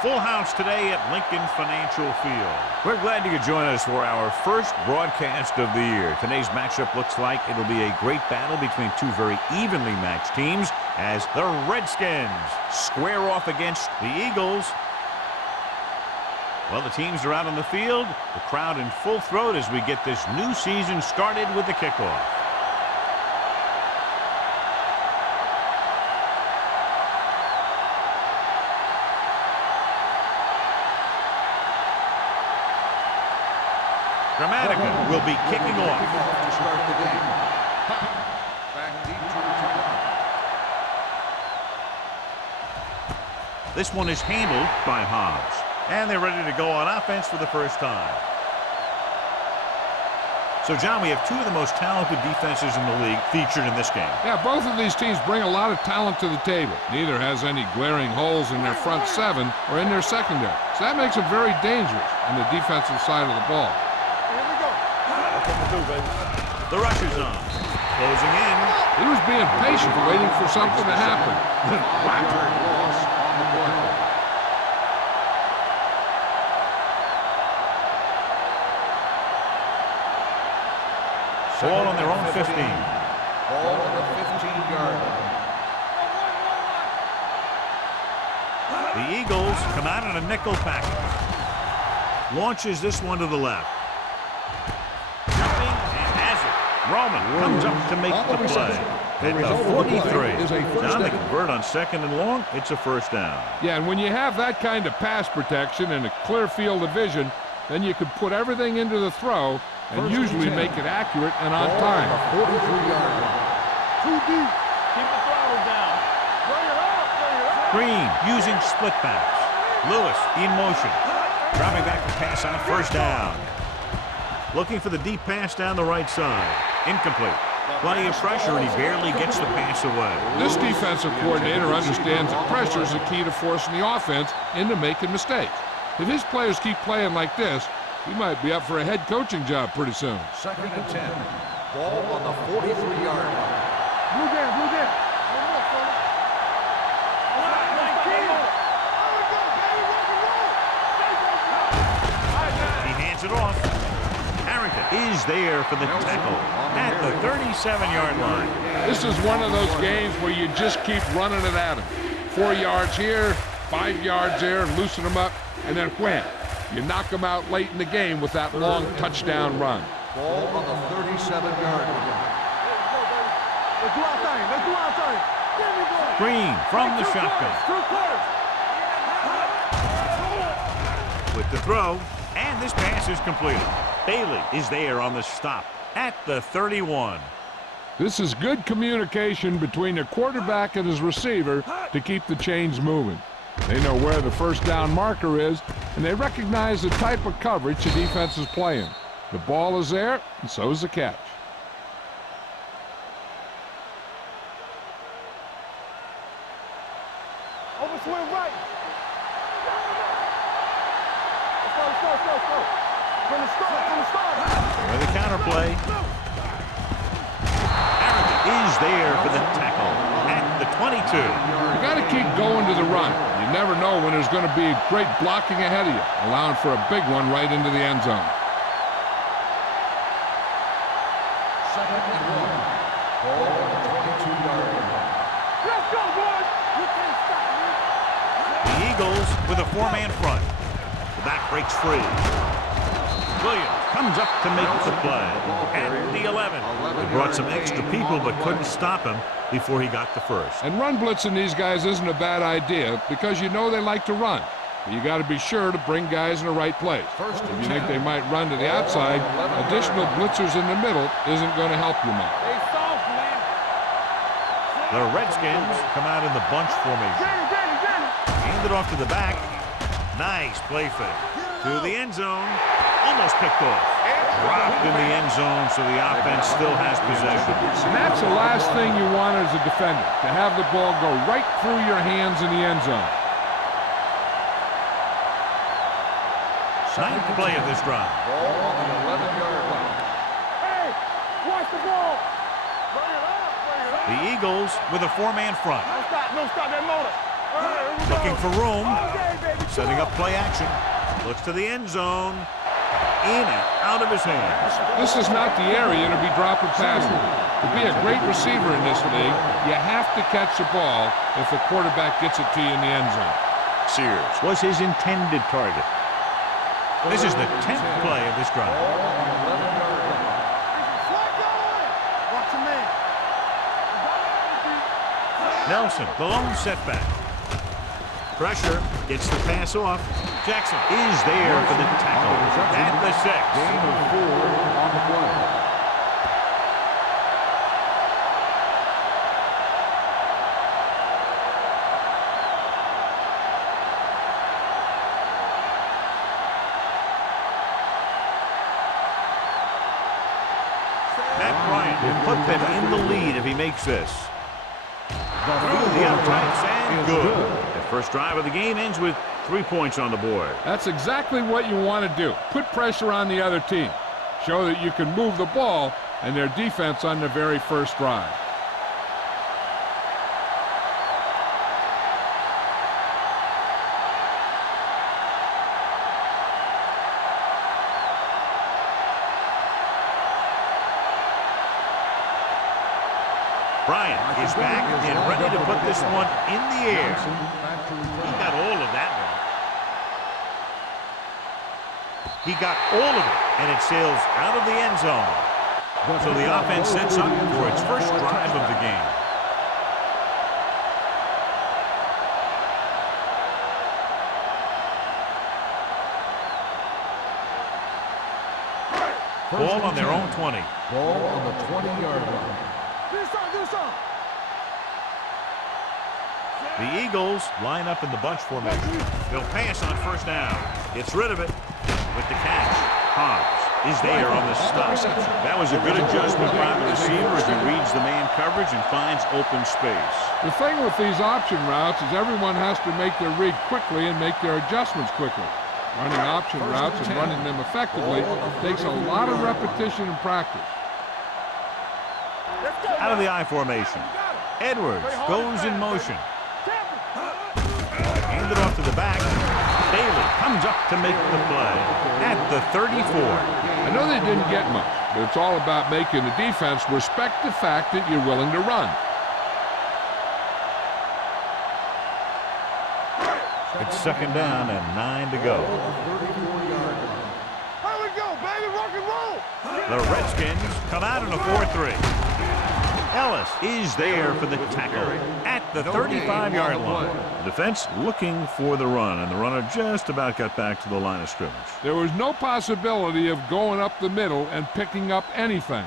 full house today at Lincoln Financial Field. We're glad you could join us for our first broadcast of the year. Today's matchup looks like it'll be a great battle between two very evenly matched teams as the Redskins square off against the Eagles. Well, the teams are out on the field, the crowd in full throat as we get this new season started with the kickoff. Dramatica will be kicking off. To start the game. Back deep to return. This one is handled by Hobbs. And they're ready to go on offense for the first time. So, John, we have two of the most talented defenses in the league featured in this game. Yeah, both of these teams bring a lot of talent to the table. Neither has any glaring holes in their front seven or in their secondary. So that makes them very dangerous on the defensive side of the ball. The rush is on. Closing in. He was being patient, waiting for something to happen. Yard loss on the play. Ball on their own 15. Ball on the 15-yard line. The Eagles come out in a nickel package. Launches this one to the left. Jumping and has it. Roman comes up to make the play. At the 43. Now they convert on second and long. It's a first down. Yeah, and when you have that kind of pass protection and a clear field of vision, then you can put everything into the throw and usually make it accurate and on time. 43-yard line. Too deep. Keep the throttle down. Bring it up. Bring it up. Green using split backs. Lewis in motion. Dropping back to pass on first down. Looking for the deep pass down the right side. Incomplete. Plenty of pressure, and he barely gets the pass away. This defensive coordinator understands that pressure is the key to forcing the offense into making mistakes. If his players keep playing like this, he might be up for a head coaching job pretty soon. Second and 10. Ball on the 43-yard line. Blue down, blue down. He hands it off. Harrington is there for the tackle at the 37-yard line. This is one of those games where you just keep running it at him. 4 yards here, 5 yards there, loosen them up, and then wham. You knock them out late in the game with that long touchdown run. Ball on the 37-yard line. Let's do our thing. Let's do our thing. Green from the shotgun. With the throw, and this pass is completed. Bailey is there on the stop at the 31. This is good communication between the quarterback and his receiver to keep the chains moving. They know where the first down marker is, and they recognize the type of coverage the defense is playing. The ball is there, and so is the catch. Overswing right. Let's go. From the start. With the counter play. Harrington is there for the tackle at the 22. You got to keep going to the run. You never know when there's going to be great blocking ahead of you, allowing for a big one right into the end zone. Second and 1. Ball on the 22-yard line. Let's go, boys. You can't stop me. The Eagles with a four-man front. The back breaks free. Williams comes up to make the play at the 11. He brought some extra people but couldn't stop him before he got the first. And run blitzing these guys isn't a bad idea because you know they like to run. But you got to be sure to bring guys in the right place. First If you think they might run to the outside, additional blitzers in the middle isn't going to help you much. They soft, man. The Redskins come out in the bunch formation. Hand it off to the back. Nice play fake. To the end zone. Almost picked off. Dropped in the end zone, so the offense still has possession. And that's the last thing you want as a defender, to have the ball go right through your hands in the end zone. Ninth play of this drive. Ball on the 11-yard line. Hey, watch the ball. Bring it up. The Eagles with a four-man front. No stop that motor. Looking for room. Setting up play action. Looks to the end zone. In and out of his hands. This is not the area to be dropping passes. To be a great receiver in this league, you have to catch the ball if the quarterback gets it to you in the end zone. Sears was his intended target. This is the 10th play of this drive. Nelson, the lone setback. Pressure, gets the pass off. Jackson is there for the tackle at the 6. Gain of 4 on the play. Matt Bryant will put them in the lead if he makes this. Through the outrights and good. The first drive of the game ends with 3 points on the board. That's exactly what you want to do. Put pressure on the other team. Show that you can move the ball and their defense on the very first drive. Bryant is back and ready to put this one in the air. He got all of that one. He got all of it, and it sails out of the end zone. So the offense sets up for its first drive of the game. Ball on their own 20. Ball on the 20-yard line. The Eagles line up in the bunch formation. They'll pass on first down. Gets rid of it with the catch. Hobbs is there on the stop. That was a good adjustment by the receiver as he reads the man coverage and finds open space. The thing with these option routes is everyone has to make their read quickly and make their adjustments quickly. Running option routes and running them effectively takes a lot of repetition and practice. Out of the I formation. Edwards goes in motion. Handed off to the back. Bailey comes up to make the play at the 34. I know they didn't get much, but it's all about making the defense respect the fact that you're willing to run. It's second down and 9 to go. Here we go, baby, rock and roll. The Redskins come out in a 4-3. Ellis is there for the tackle at the 35-yard line. The defense looking for the run, and the runner just about got back to the line of scrimmage. There was no possibility of going up the middle and picking up anything.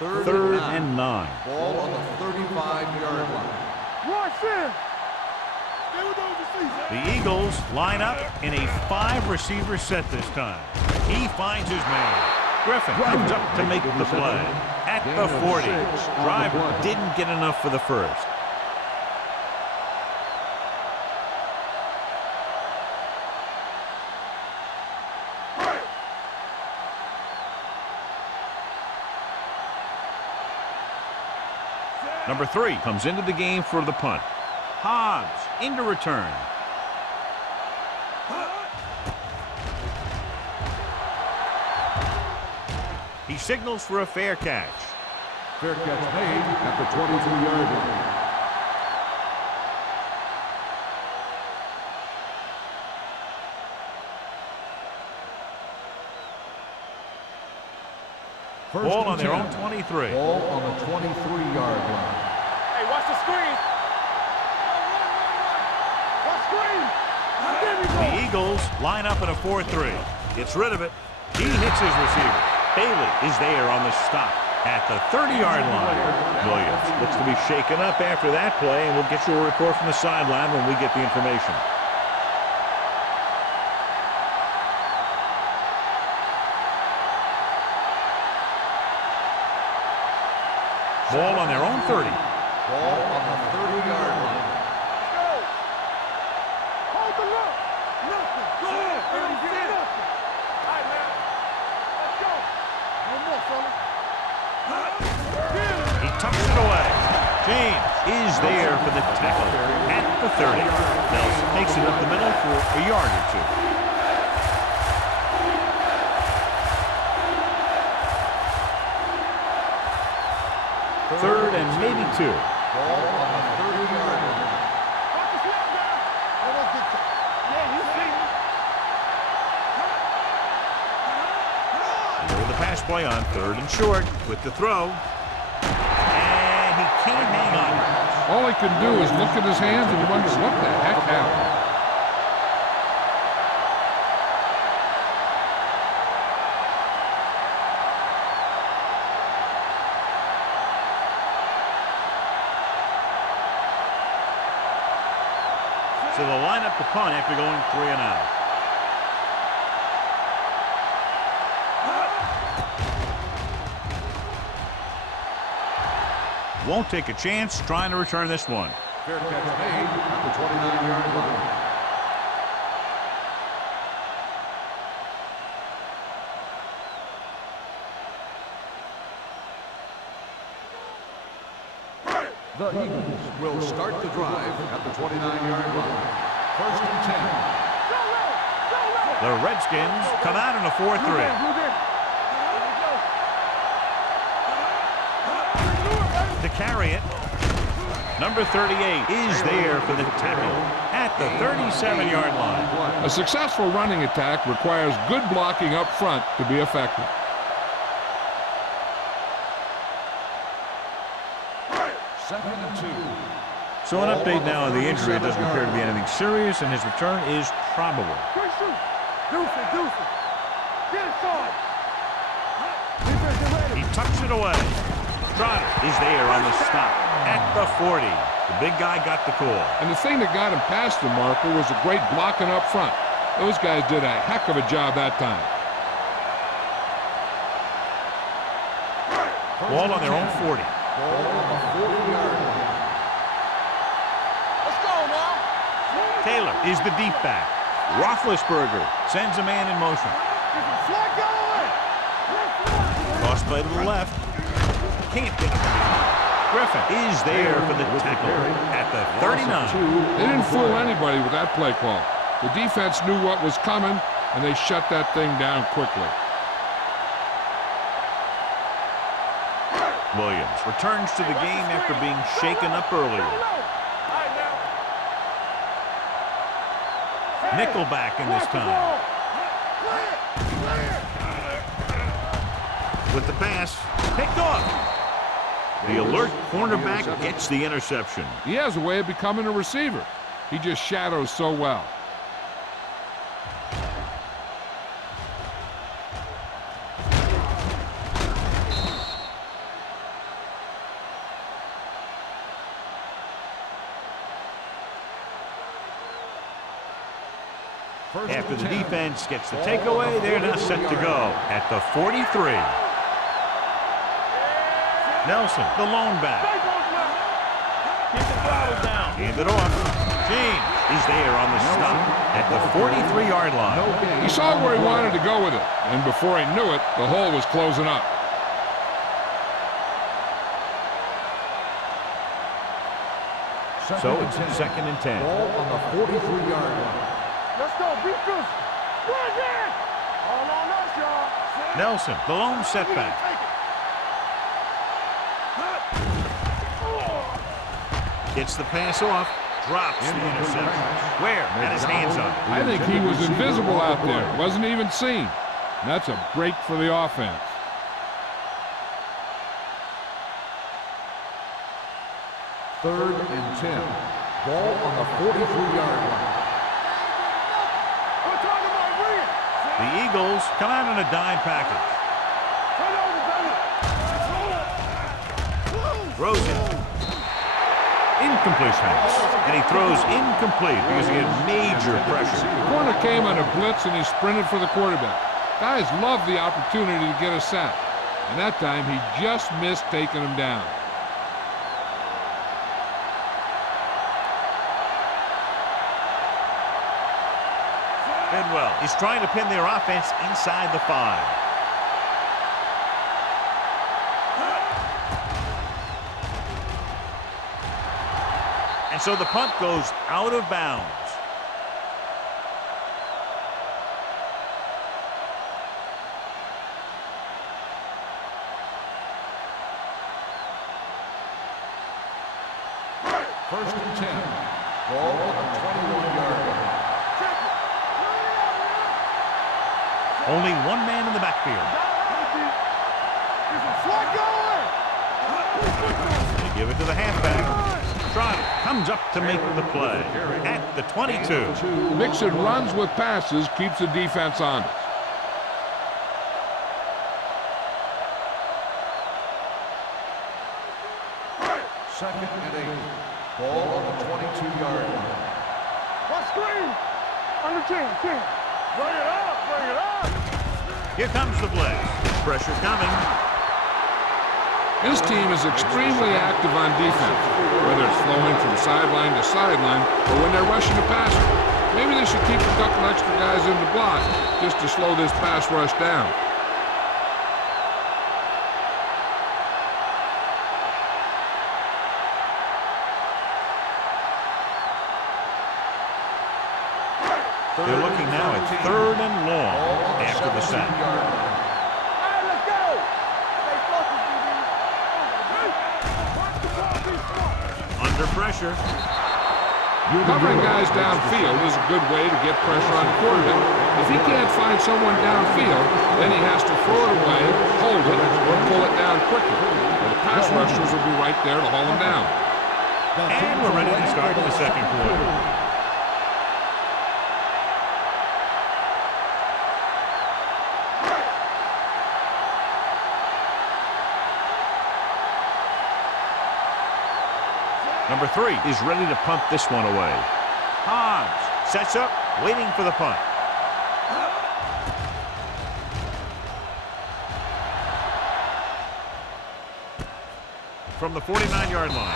Third and 9. Ball on the 35-yard line. Watch this. The Eagles line up in a 5-receiver set this time. He finds his man. Griffin comes up to make the play at the 40. Drive didn't get enough for the first. Number 3 comes into the game for the punt. Hobbs into return. He signals for a fair catch. Fair catch made at the 23-yard line. Ball on their own 23. Ball on the 23-yard line. Hey, watch the screen. Watch screen. There we go. The Eagles line up in a 4-3. Gets rid of it. He hits his receiver. Bailey is there on the stop at the 30-yard line. Williams looks to be shaken up after that play, and we'll get you a report from the sideline when we get the information. Ball on their own 30. Ball on the 30-yard line. Go. Hold the look. Nothing. Go ahead. Nothing. All right, man. Let's go. One more, fella. He tucks it away. James is there for the tackle at the 30. Nelson takes it up the middle for a yard or two. Third and maybe 2. Ball on the 30-yard line. With the pass play on 3rd and short with the throw. And he can't hang on. All he can do is look at his hands and wonder what the heck happened. So they'll line up the punt after going 3 and out. Won't take a chance trying to return this one. Fair catch made at the 29-yard line. The Eagles will start the drive at the 29-yard line. 1st and 10. The Redskins come out in a 4-3. To carry it, number 38 is there for the tackle at the 37-yard line. A successful running attack requires good blocking up front to be effective. Second and 2. So an update now on the injury. It doesn't appear to be anything serious, and his return is probable. He tucks it away. Trotter is there on the stop at the 40. The big guy got the call. And the thing that got him past the marker was a great blocking up front. Those guys did a heck of a job that time. Ball on their own 40. Ball on the 40-yard line. Let's go now. Taylor is the deep back. Roethlisberger sends a man in motion. Cross play to the left. Can't get him. Griffin is there for the tackle at the 39. They didn't fool anybody with that play call. The defense knew what was coming, and they shut that thing down quickly. Williams returns to the game after being shaken up earlier. Nickelback in this time. With the pass, picked off. The alert cornerback gets the interception. He has a way of becoming a receiver. He just shadows so well. After the defense gets the takeaway, they're now set to go at the 43. Nelson, the lone back. Keep the throttle down. Hand it off. James is there on the stop at the 43-yard line. He saw where he wanted to go with it, and before he knew it, the hole was closing up. So it's 2nd and 10. Ball on the 43-yard line. Let's go, beat this. Run it! All on us, y'all. Nelson, the lone setback. Gets the pass off, drops the interception. Where? Had his hands on it. I think he was invisible out there. Wasn't even seen. And that's a break for the offense. Third and 10. Ball on the 43-yard line. The Eagles come out in a dime package. Throws it. Incomplete pass. And he throws incomplete because he had major pressure. The corner came on a blitz and he sprinted for the quarterback. Guys love the opportunity to get a sack. And that time he just missed taking him down. Bidwell is trying to pin their offense inside the 5. And And so the punt goes out of bounds. First and 10. Ball on the 21-yard line. Only one man in the backfield. They give it to the halfback. Trotter comes up to make the play at the 22. Mixing runs with passes keeps the defense honest. Second and 8. Ball on the 22-yard line. What screen? Under 10. Bring it up, bring it up. Here comes the blitz. Pressure coming. This team is extremely active on defense, whether it's flowing from sideline to sideline or when they're rushing the passer. Maybe they should keep a couple extra guys in the block just to slow this pass rush down. They're looking now at 3rd and long after the sack. Let's go. Under pressure. Covering guys downfield is a good way to get pressure on the quarterback. If he can't find someone downfield, then he has to throw it away, hold it, or pull it down quickly. The pass rushers will be right there to haul him down. And we're ready to start the second quarter. Number 3 is ready to punt this one away. Hans sets up, waiting for the punt. From the 49-yard line.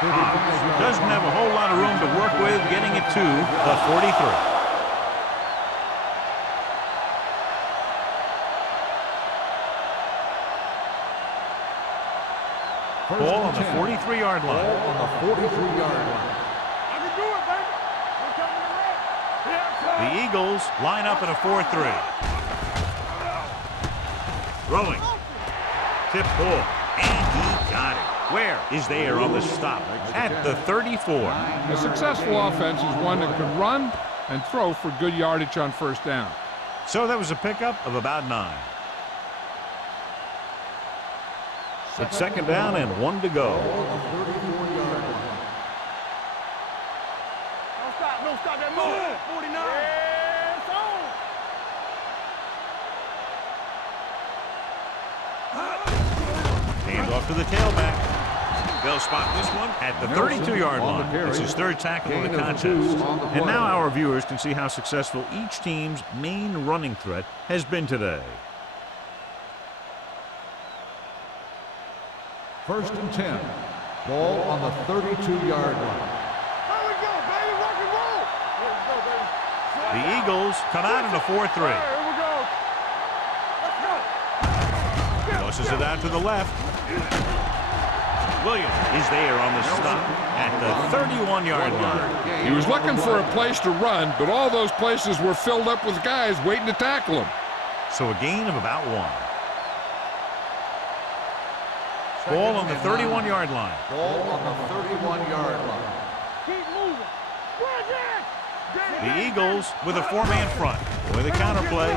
Hans doesn't have a whole lot of room to work with, getting it to the 43. Ball on the 43-yard line. Ball on the 43-yard line. I can do it, baby. We're coming to red. The Eagles line up in a 4-3. Throwing. Tip ball. And he got it. Where is there on the stop? At the 34. A successful offense is one that can run and throw for good yardage on first down. So that was a pickup of about 9. It's 2nd down and 1 to go. No stop that move. 49. Yes, on. Hand off to the tailback. They'll spot this one at the 32-yard line. It's his 3rd tackle in the contest. And now our viewers can see how successful each team's main running threat has been today. First and 10. Ball on the 32-yard line. There we go, baby. Rock and roll. There we go, baby. The Eagles come out in a 4-3. Here we go. Let's go. Tosses it out to the left. Williams is there on the stop at the 31-yard line. He was looking for a place to run, but all those places were filled up with guys waiting to tackle him. So a gain of about 1. Ball on the 31-yard line. Ball on the 31-yard line. Keep moving. The Eagles with a 4-man front. With a counterplay.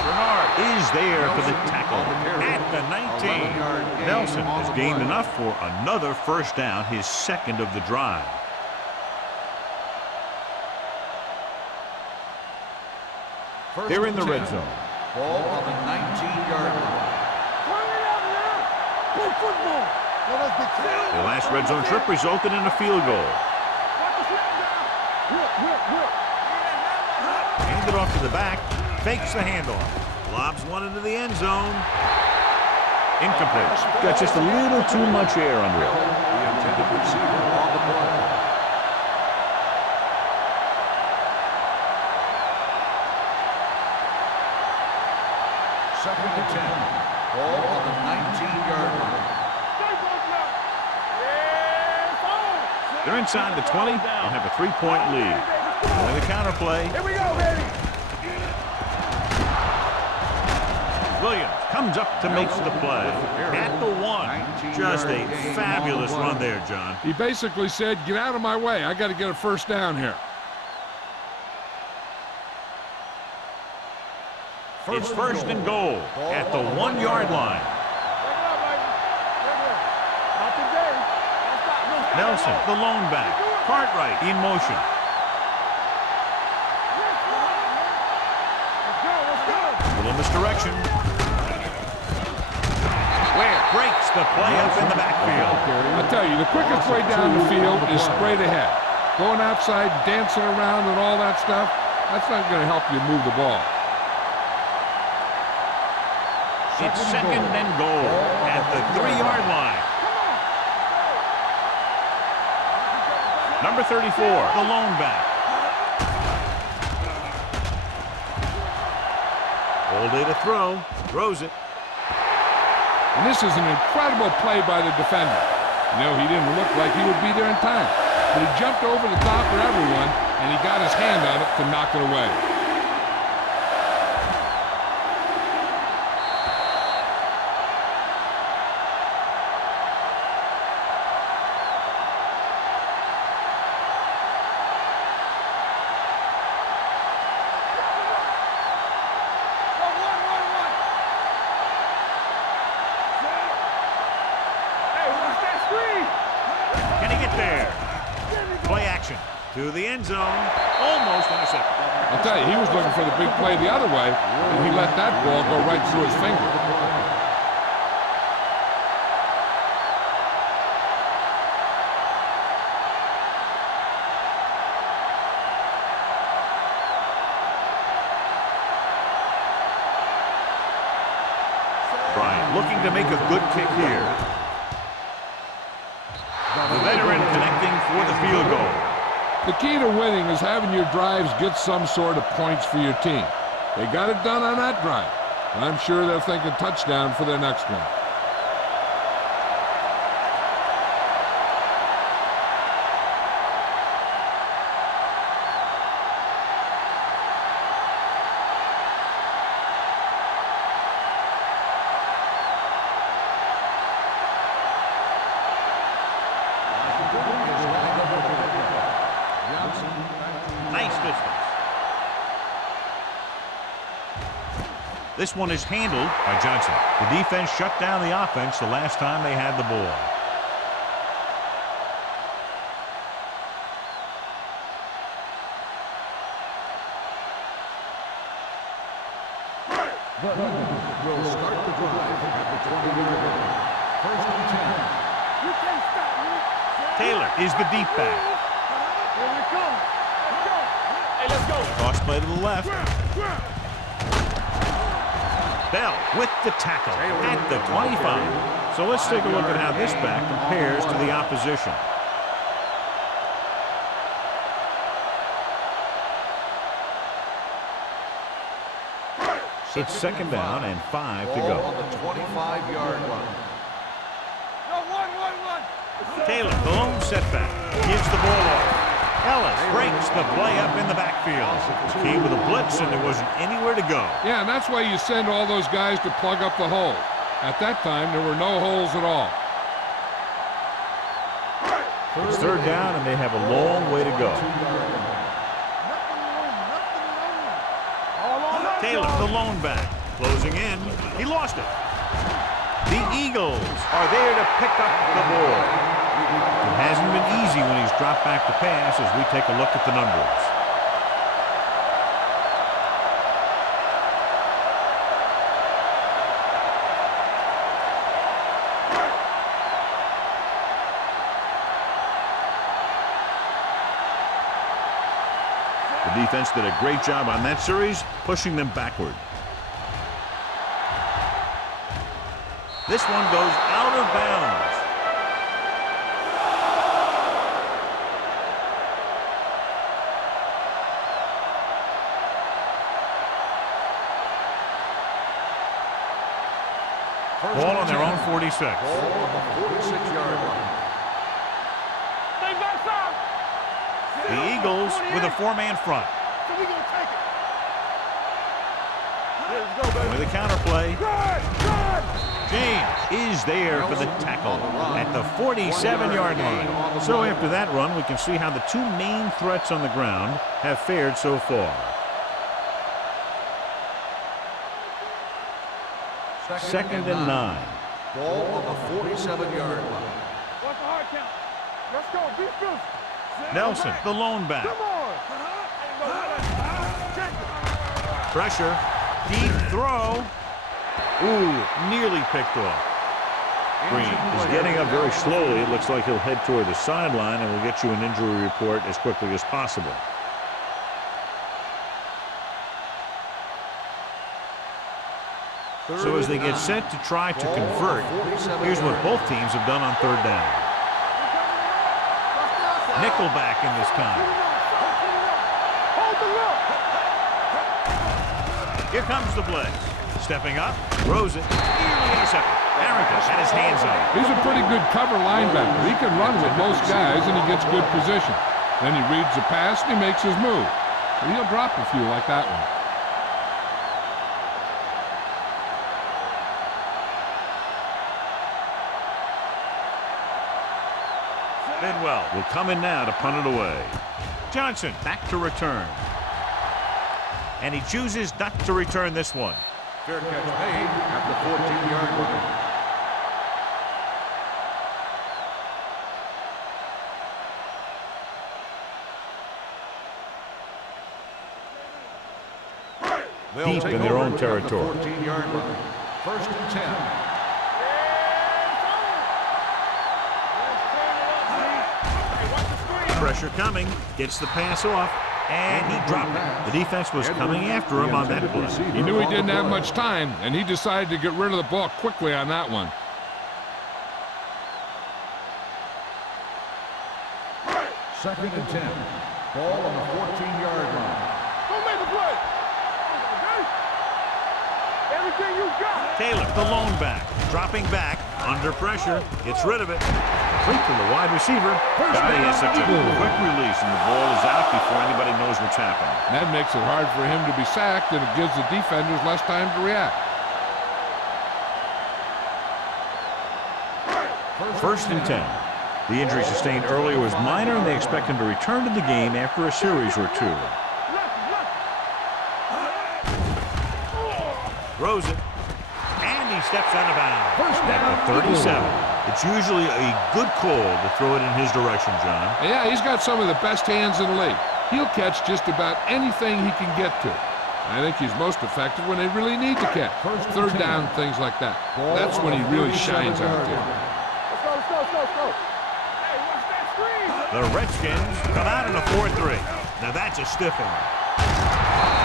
Bernard is there for the tackle at the 19. Nelson has gained enough for another first down, his 2nd of the drive. They're in the red zone. Ball on the 19-yard line. The last red zone trip resulted in a field goal. Handed off to the back, fakes the handoff, lobs one into the end zone. Incomplete. Got just a little too much air under it. The intended receiver on the play. Second and 10. Ball on the 19-yard line. Yeah. They're inside the 20 and have a 3-point lead. With the counter play. Here we go, baby. Williams comes up to make the play. At the 1. Just a fabulous run there, John. He basically said, get out of my way. I got to get a first down here. It's first and goal at the 1-yard line. Nelson, the lone back. Cartwright in motion. A little misdirection. Ware breaks the play up in the backfield. I tell you, the quickest way down the field is straight ahead. Going outside, dancing around and all that stuff, that's not going to help you move the ball. It's second and goal at the 3-yard line. Number 34, the lone back. All day to throw. Throws it. And this is an incredible play by the defender. You know, he didn't look like he would be there in time. But he jumped over the top of everyone, and he got his hand on it to knock it away. To the end zone, almost intercepted. I'll tell you, he was looking for the big play the other way, and he let that ball go right through his finger. Bryant looking to make a good kick here. The veteran connecting for the field goal. The key to winning is having your drives get some sort of points for your team. They got it done on that drive, and I'm sure they're thinking touchdown for their next one. Nice distance. This one is handled by Johnson. The defense shut down the offense the last time they had the ball. Will start the drive at the 20-yard line. First and 10. You can't stop me. Taylor is the deep back. Here we come. Let's go. Hey, let's go. Toss play to the left. Bell with the tackle at the 25. So let's take a look at how this back compares to the opposition. It's second down and 5 to go. On the 25-yard line. No, one. Taylor, the lone setback, gives the ball off. Ellis breaks the play up in the backfield. Came with a blitz and there wasn't anywhere to go. Yeah, and that's why you send all those guys to plug up the hole. At that time, there were no holes at all. It's third down and they have a long way to go. Taylor, the lone back, closing in. He lost it. The Eagles are there to pick up the ball. It hasn't been easy when he's dropped back to pass as we take a look at the numbers. The defense did a great job on that series, pushing them backward. This one goes out of bounds. Ball on their own 46. Ball on the 46-yard line. Stay backside. The Eagles with a four-man front. So we gonna take it. Let's go, baby. With a counterplay. Run! James is there for the tackle at the 47-yard line. So after that run, we can see how the two main threats on the ground have fared so far. Second and 9. Ball on the 47-yard line. What's the hard count? Let's go. Be physical. Nelson, the lone back. Come on. Pressure. Deep throw. Ooh, nearly picked off. Green is getting up very slowly. It looks like he'll head toward the sideline, and we'll get you an injury report as quickly as possible. So as they get set to try to convert, here's what both teams have done on third down. Nickelback in this time. Here comes the blitz. Stepping up, throws it, nearly intercepted. Harrington had his hands on it. He's a pretty good cover linebacker. He can run with most guys, and he gets good position. Then he reads the pass, and he makes his move. But he'll drop a few like that one. Bidwell will come in now to punt it away. Johnson back to return. And he chooses not to return this one. Fair catch made at the 14-yard line. Deep in their own territory. 14-yard line. First and 10. Pressure coming, gets the pass off, and he dropped it. The defense was coming after him on that play. He knew he didn't have much time, and he decided to get rid of the ball quickly on that one. Second and 10. Ball on the 14-yard line. Go make the play. Everything you got. Taylor, the lone back, dropping back, under pressure, gets rid of it. Complete to the wide receiver. Guy has such a quick release, and the ball is out before anybody knows what's happening. That makes it hard for him to be sacked, and it gives the defenders less time to react. First and 10. The injury sustained earlier was minor, and they expect him to return to the game after a series or two. Throws it, and he steps out of bounds at the 37. It's usually a good call to throw it in his direction, John. Yeah, he's got some of the best hands in the league. He'll catch just about anything he can get to. I think he's most effective when they really need to catch. Third down, things like that. That's when he really shines out there. Let's go. Hey, watch that screen. The Redskins come out in a 4-3. Now that's a stiffing.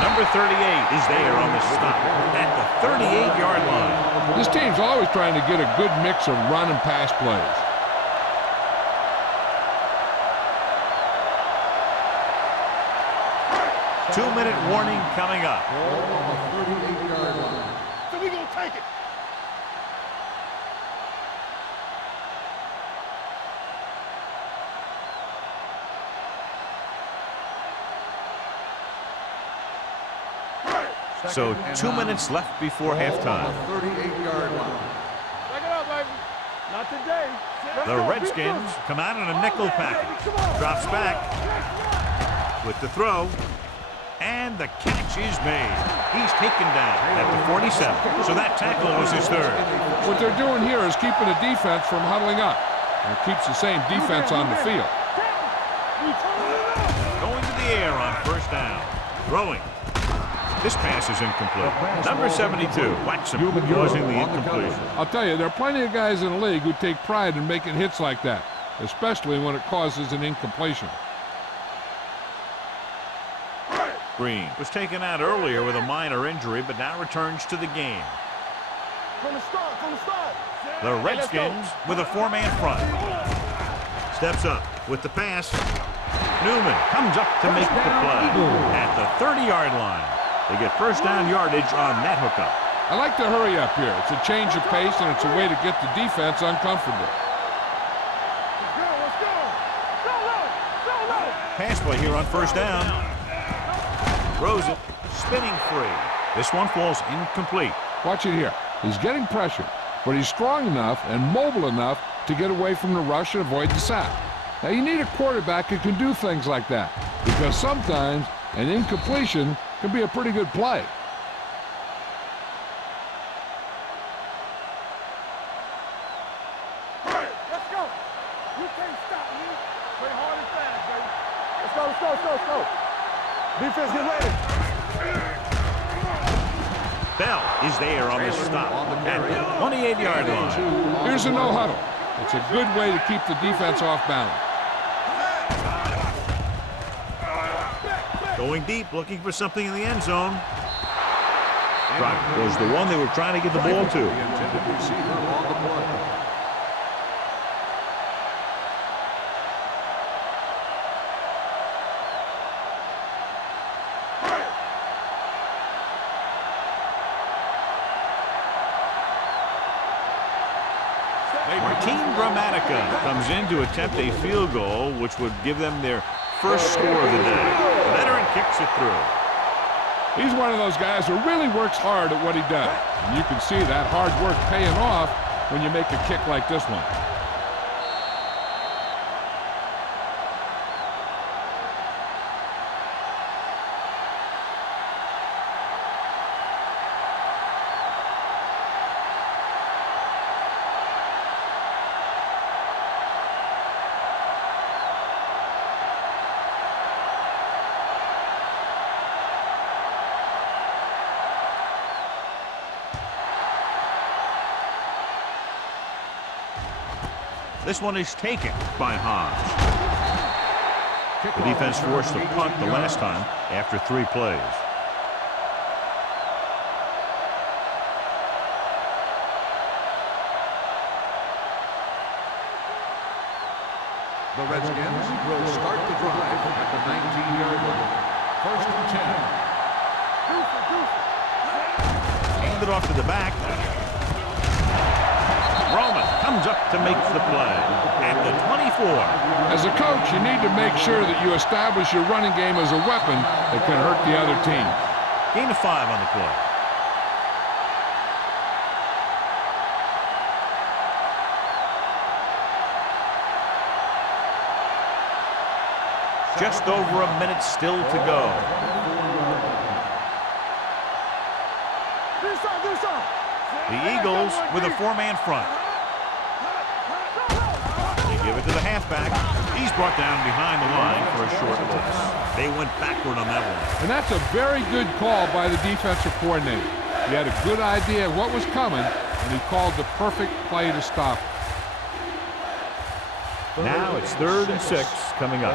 Number 38 is there on the stop at the 38-yard line. This team's always trying to get a good mix of run and pass plays. Two-minute warning coming up. Ball on the 38-yard line. So we gonna take it. So 2 minutes left before halftime. 38-yard line. Back it up, baby. Not today. The Redskins come out in a nickel package. Drops back with the throw. And the catch is made. He's taken down at the 47. So that tackle was his third. What they're doing here is keeping the defense from huddling up. And it keeps the same defense on the field. Going to the air on first down. Throwing. This pass is incomplete. Number 72, Waxham, causing the incompletion. I'll tell you, there are plenty of guys in the league who take pride in making hits like that, especially when it causes an incompletion. Green was taken out earlier with a minor injury, but now returns to the game. From the start. The Redskins with a four-man front. Steps up with the pass. Newman comes up to make the play at the 30-yard line. They get first down yardage on that hookup. I like to hurry up here. It's a change of pace, and it's a way to get the defense uncomfortable. Pass play here on first down. Throws it, spinning free. This one falls incomplete. Watch it here. He's getting pressure, but he's strong enough and mobile enough to get away from the rush and avoid the sack. Now, you need a quarterback who can do things like that, because sometimes an incompletion can be a pretty good play. Let's go. You can't stop me. Play hard and fast, baby. Let's go. Defense, get ready. Bell is there on the stop at the 28-yard line. Here's a no-huddle. It's a good way to keep the defense off balance. Going deep, looking for something in the end zone. Was the one they were trying to get the ball to. The intended receiver on the play. Martin Gramatica comes in to attempt a field goal, which would give them their first score of the day. The veteran kicks it through. He's one of those guys who really works hard at what he does. And you can see that hard work paying off when you make a kick like this one. This one is taken by Hodge. The defense forced a punt the last time after 3 plays. The Redskins will start the drive at the 19-yard line. First and 10. Hand it off to the back. Roman comes up to make the play at the 24. As a coach, you need to make sure that you establish your running game as a weapon that can hurt the other team. Gain of 5 on the play. Just over a minute still to go. The Eagles with a 4-man front. They give it to the halfback. He's brought down behind the line for a short loss. They went backward on that one. And that's a very good call by the defensive coordinator. He had a good idea of what was coming, and he called the perfect play to stop it. Now it's 3rd and 6 coming up.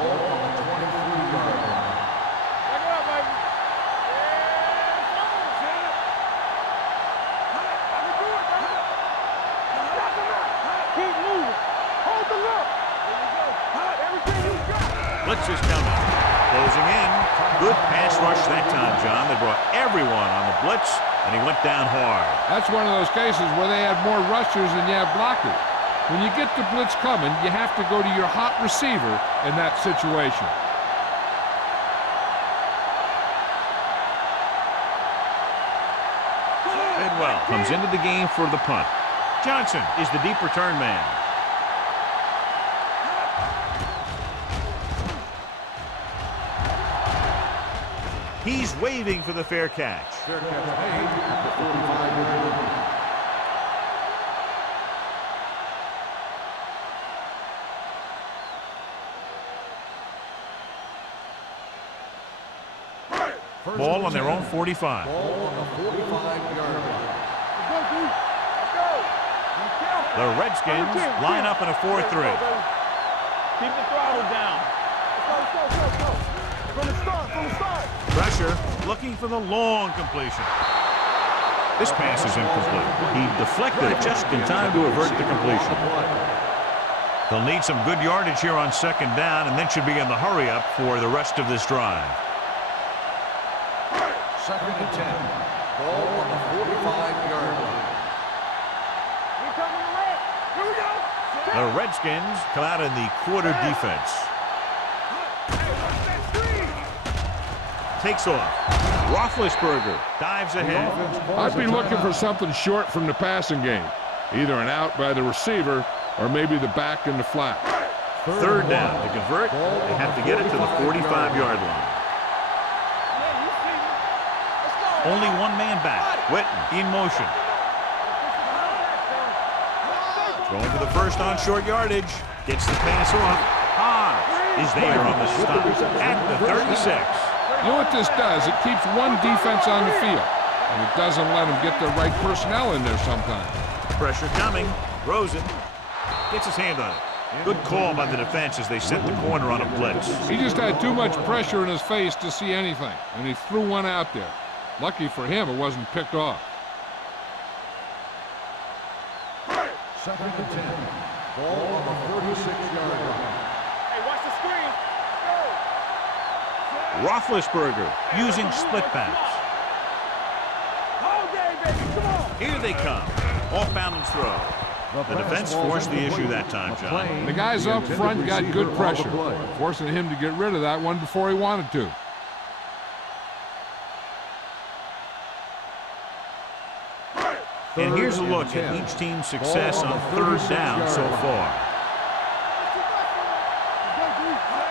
Blitz is coming. Closing in. Good pass rush that time, John. They brought everyone on the blitz, and he went down hard. That's one of those cases where they have more rushers than you have blockers. When you get the blitz coming, you have to go to your hot receiver in that situation. Bidwell comes into the game for the punt. Johnson is the deep return man. He's waving for the fair catch. Fair catch made at the 45-yard line. Ball on their own 45. Ball on the 45-yard line. The Redskins line up in a 4-3. Keep the throttle down. Let's go. From the start. Pressure, looking for the long completion. This pass is incomplete. He deflected it just in time to avert the completion. They'll need some good yardage here on 2nd down, and then should be in the hurry-up for the rest of this drive. 2nd and 10. Ball on the 45-yard line. Here we go. The Redskins come out in the quarter defense. takes off. Roethlisberger dives ahead. I'd be looking for something short from the passing game. Either an out by the receiver or maybe the back in the flat. Third down. To convert, they have to get it to the 45-yard line. Only one man back. Witten in motion. Going for the first on short yardage. Gets the pass off. Is there on the stop at the 36. You know what this does? It keeps one defense on the field, and it doesn't let them get the right personnel in there sometimes. Pressure coming. Rosen gets his hand on it. Good call by the defense as they set the corner on a blitz. He just had too much pressure in his face to see anything, and he threw one out there. Lucky for him, it wasn't picked off. Second and 10. Ball on the 36-yard line. Roethlisberger using split backs. Here they come. Off balance throw. The defense forced the issue that time, John. The guys up front got good pressure, forcing him to get rid of that one before he wanted to. And here's a look at each team's success on third down so far.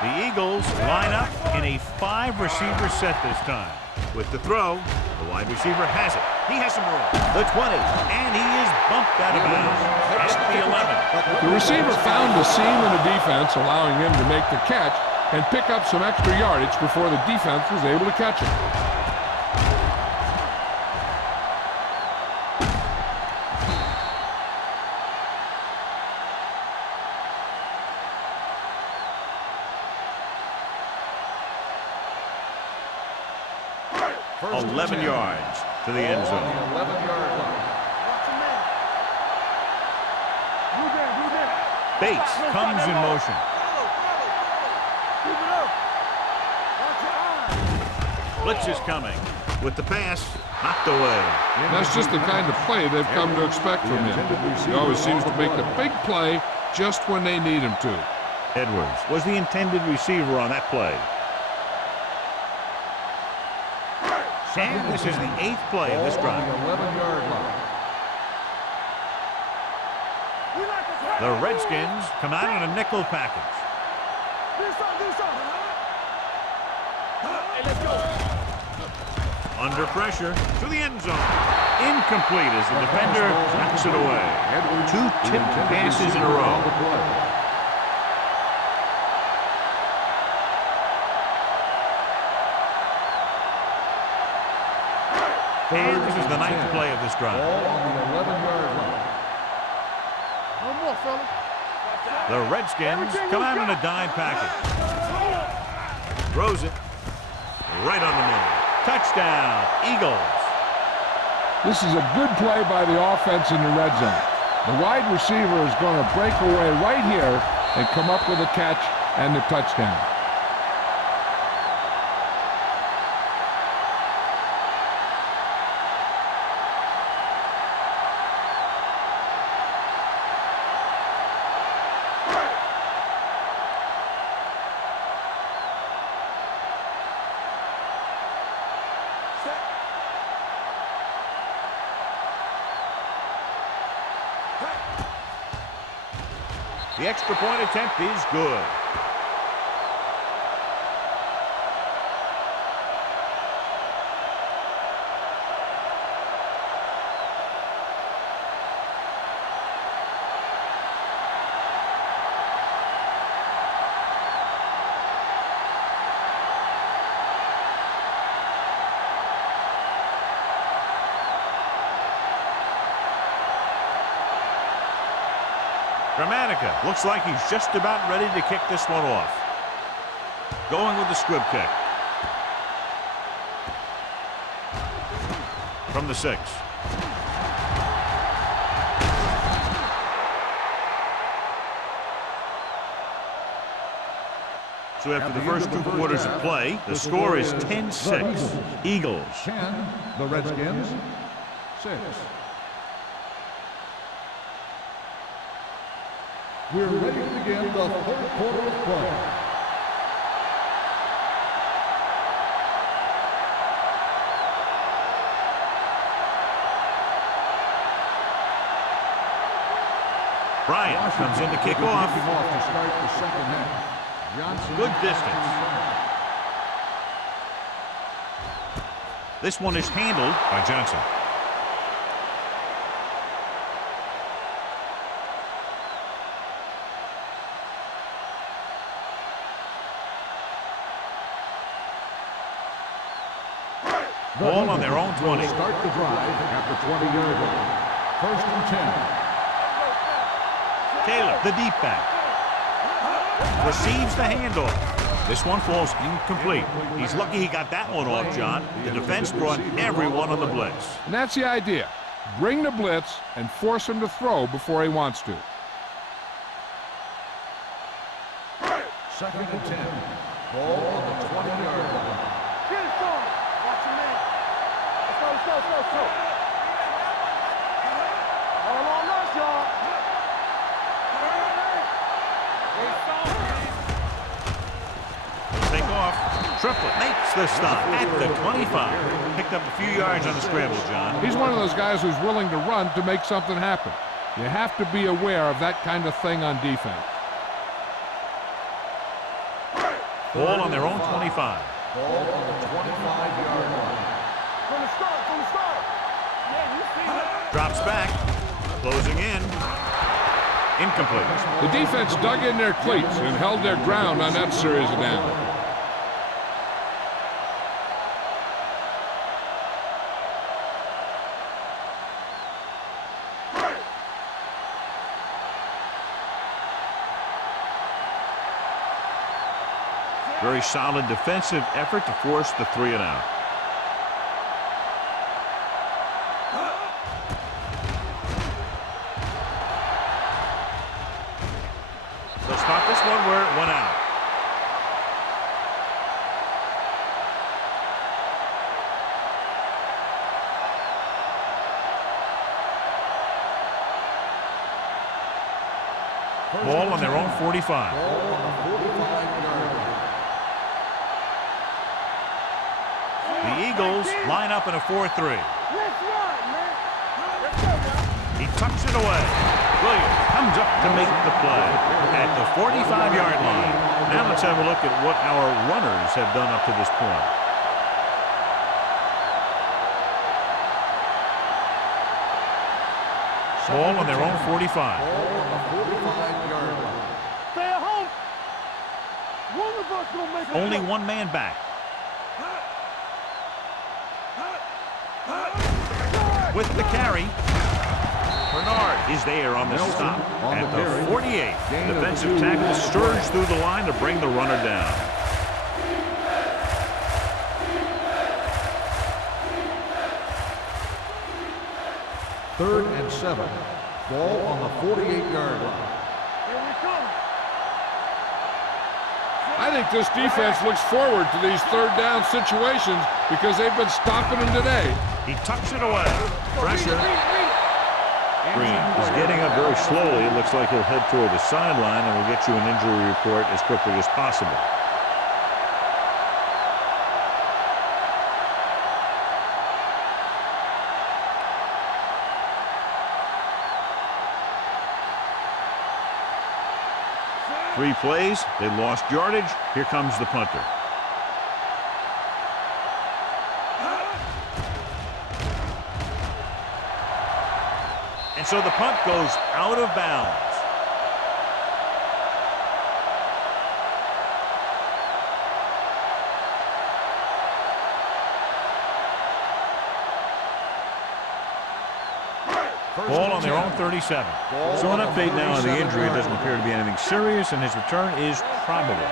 The Eagles line up in a 5-receiver set this time. With the throw, the wide receiver has it. He has some room. The 20, and he is bumped out of bounds at the 11. The receiver found the seam in the defense, allowing him to make the catch and pick up some extra yardage before the defense was able to catch him. First 11 yards to the end zone. 11-yard line. Bates comes in motion. Blitz is coming. With the pass, knocked away. That's just the kind of play they've come to expect from him. He always seems to make the big play just when they need him to. Edwards was the intended receiver on that play. And this is the 8th play of this drive. 11-yard line. The Redskins come out in a nickel package. Under pressure to the end zone. Incomplete as the defender knocks it away. 2 tipped passes in a row. And this is the 9th play of this drive. Ball on the 11-yard line. The Redskins come out in a dime package. Throws it right on the money. Touchdown, Eagles. This is a good play by the offense in the red zone. The wide receiver is going to break away right here and come up with a catch and the touchdown. The extra point attempt is good. Gramatica looks like he's just about ready to kick this one off. Going with the squib kick. From the 6. So after the first 2 quarters of play, the score is 10-6. Eagles. 10, the Redskins. 6. We're ready to begin the third quarter of play. Bryant comes in to kick will be off. kicking off to start the second half. Johnson. Good distance. This one is handled by Johnson. Ball on their own 20. Start the drive at the 20-yard line. First and 10. Taylor, the deep back. Receives the handoff. This one falls incomplete. He's lucky he got that one off, John. The defense brought everyone on the blitz. And that's the idea. Bring the blitz and force him to throw before he wants to. Second and 10. Ball on the 20-yard line. Get it, son. Watch your man. Let's go. All on us, y'all. Take off. Triplett makes the stop at the 25. Picked up a few yards on the scramble, John. He's one of those guys who's willing to run to make something happen. You have to be aware of that kind of thing on defense. Ball on their own 25. Ball on the 25-yard line. From the start. Yeah, you see that. Drops back. Closing in. Incomplete. The defense dug in their cleats and held their ground on that series of downs. Very solid defensive effort to force the 3 and out. They'll start this one where it went out. Ball on their own 45. Ball on the 45-yard line. The Eagles line up in a 4-3. Let's run, man. Let's go, y'all. He tucks it away. Williams comes up to make the play at the 45-yard line. Now let's have a look at what our runners have done up to this point. Ball on their own 45. Ball on the 45-yard line. Stay at home. One of us gonna make a Only play. one man back. With the carry, Bernard is there on the stop at the 48. Defensive tackle stirs through the line to bring the runner down. Third and 7. Ball on the 48-yard line. Here we come. I think this defense looks forward to these third down situations because they've been stopping them today. He tucks it away. Pressure. Green is getting up very slowly. It looks like he'll head toward the sideline, and we'll get you an injury report as quickly as possible. Three plays. They lost yardage. Here comes the punter. And so the punt goes out of bounds. Ball on their own 37. So an update now on the injury. It doesn't appear to be anything serious, and his return is probable.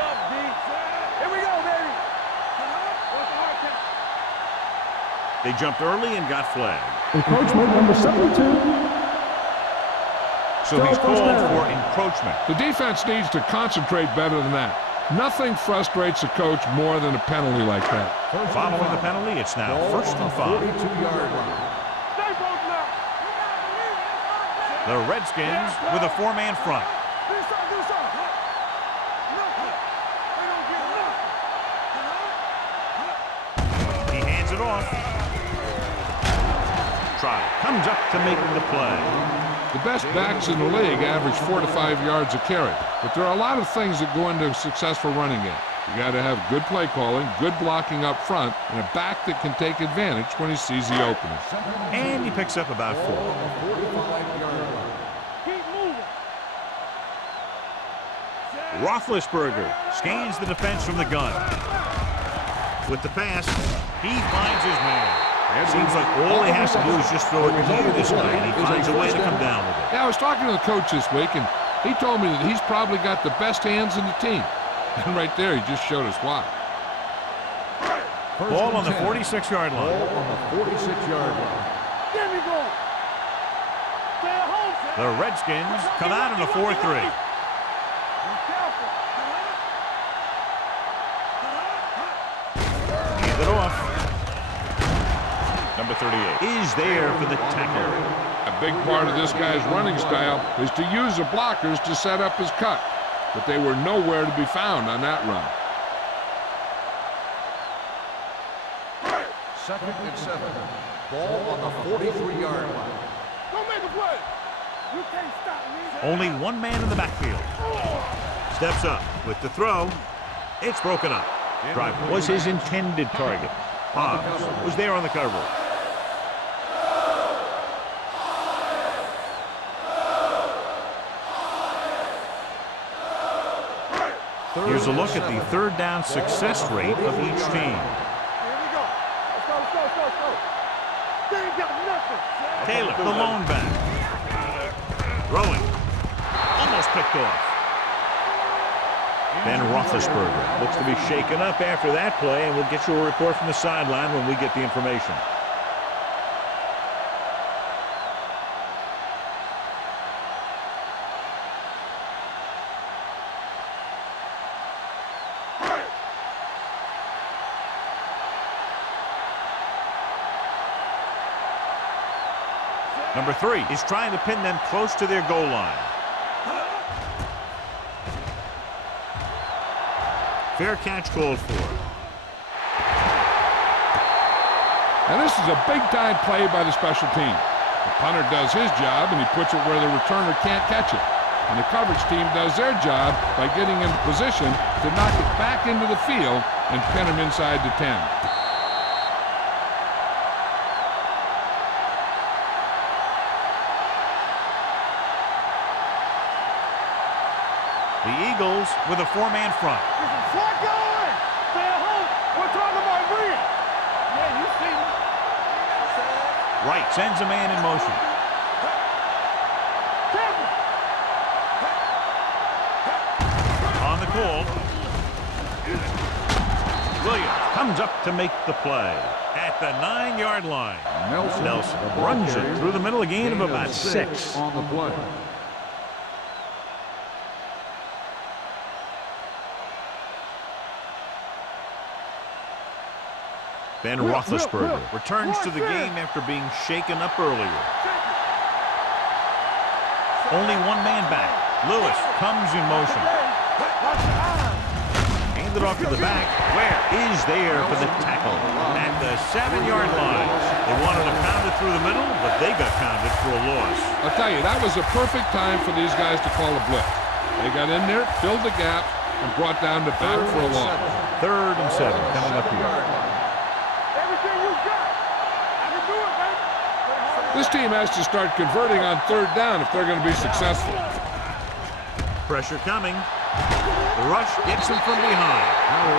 Here we go, baby. What's the hard count? They jumped early and got flagged. Encroachment number 72. So he's called for encroachment. The defense needs to concentrate better than that. Nothing frustrates a coach more than a penalty like that. Following the penalty, it's now Ball first on and the 5. 42-yard line. Stay both now. The Redskins with a 4-man front. Do something. Nothing. They don't get nothing. He hands it off. Try. Comes up to make the play. The best backs in the league average 4 to 5 yards a carry, but there are a lot of things that go into a successful running game. You got to have good play calling, good blocking up front, and a back that can take advantage when he sees the opening. And he picks up about 4. Keep moving. Roethlisberger scans the defense from the gun. With the pass, he finds his man. It seems like all he has to do is just throw it near this guy, and he finds a way to come down with it. Yeah, I was talking to the coach this week, and he told me that he's probably got the best hands in the team. And right there, he just showed us why. Ball on the 46-yard line. Ball on the 46-yard line. There we go. Stay at home, sir. The Redskins come out in a 4-3. Be careful. Hand it off. Number 38 is there for the tackle. A big part of this guy's running style is to use the blockers to set up his cut, but they were nowhere to be found on that run. 2nd and 7. Ball on the 43-yard line. Don't make a play. You can't stop me. Only one man in the backfield. Steps up with the throw. It's broken up. Driver was his intended target. Hobbs was there on the cover. Here's a look at the third down success rate of each team. Here we go. Let's go, let's go, let's go, let's go. They ain't got nothing. Taylor, the lone back. Throwing. Almost picked off. Ben Roethlisberger looks to be shaken up after that play, and we'll get you a report from the sideline when we get the information. Number 3 is trying to pin them close to their goal line. Fair catch called for. And this is a big-time play by the special team. The punter does his job, and he puts it where the returner can't catch it. And the coverage team does their job by getting into position to knock it back into the field and pin him inside the 10. The Eagles with a 4-man front. Slide going. Stay at home. We're talking about Reed. Yeah, you see me. Wright sends a man in motion. On the call. Williams comes up to make the play. At the 9-yard line. Nelson runs it through the middle, a gain of about 6. On the play. Ben Roethlisberger returns to the game after being shaken up earlier. Only one man back. Lewis comes in motion. Handed off to the back. Where is there for the tackle? At the 7-yard line. They wanted to pound it through the middle, but they got pounded for a loss. I'll tell you, that was a perfect time for these guys to call a blitz. They got in there, filled the gap, and brought down the back for a loss. 3rd and 7 coming up here. This team has to start converting on 3rd down if they're going to be successful. Pressure coming. The rush gets them from behind.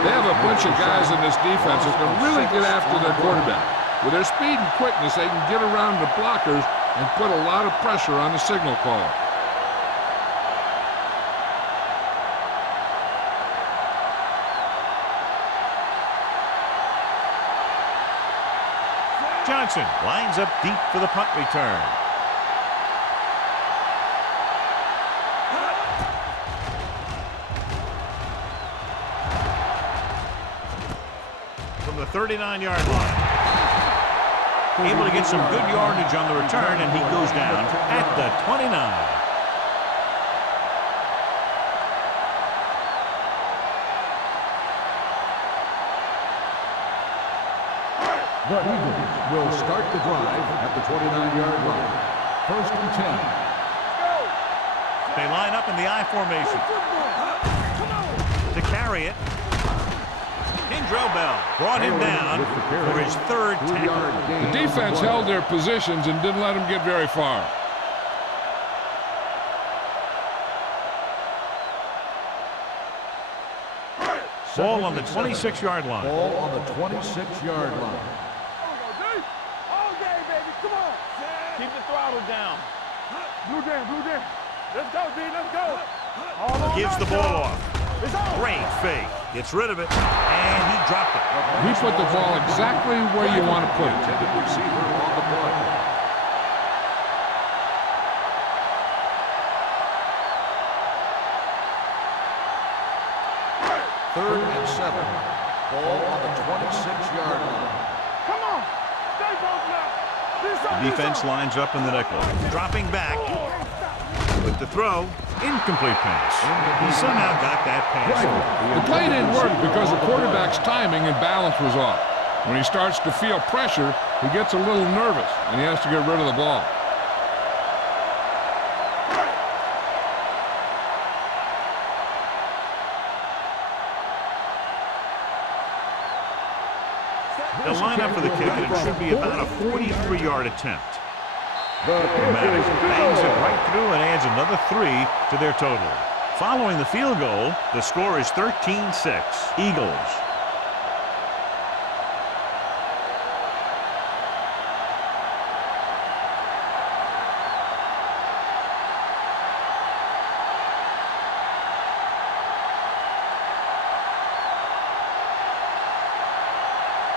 They have a bunch of guys in this defense that can really get after their quarterback. With their speed and quickness, they can get around the blockers and put a lot of pressure on the signal caller. Johnson lines up deep for the punt return. From the 39-yard line. Able to get some good yardage on the return, and he goes down at the 29. The Eagles will start the drive at the 29-yard line. 1st and 10. They line up in the I formation. To carry it. Kendrell Bell brought him down for his third tackle. The defense held their positions and didn't let him get very far. Ball on the 26-yard line. Ball on the 26-yard line. All game, baby. Come on. Keep the throttle down. Blue jam, blue jam. Let's go, D. Let's go. All on Gives the that, ball y'all. off. It's on. Great fake. Gets rid of it, and he dropped it. He put the ball exactly where you want to put it. Intended receiver on the play. Third and 7. Ball on the 26-yard line. Come on. Stay both now. This on, Defense lines up in the nickel. Dropping back with the throw. Incomplete pass. He somehow got that pass. The play didn't work because the quarterback's timing and balance was off. When he starts to feel pressure, he gets a little nervous, and he has to get rid of the ball. They'll line up for the kick, and it should be about a 43-yard attempt. Maddox bangs it right through and adds another 3 to their total. Following the field goal, the score is 13-6. Eagles.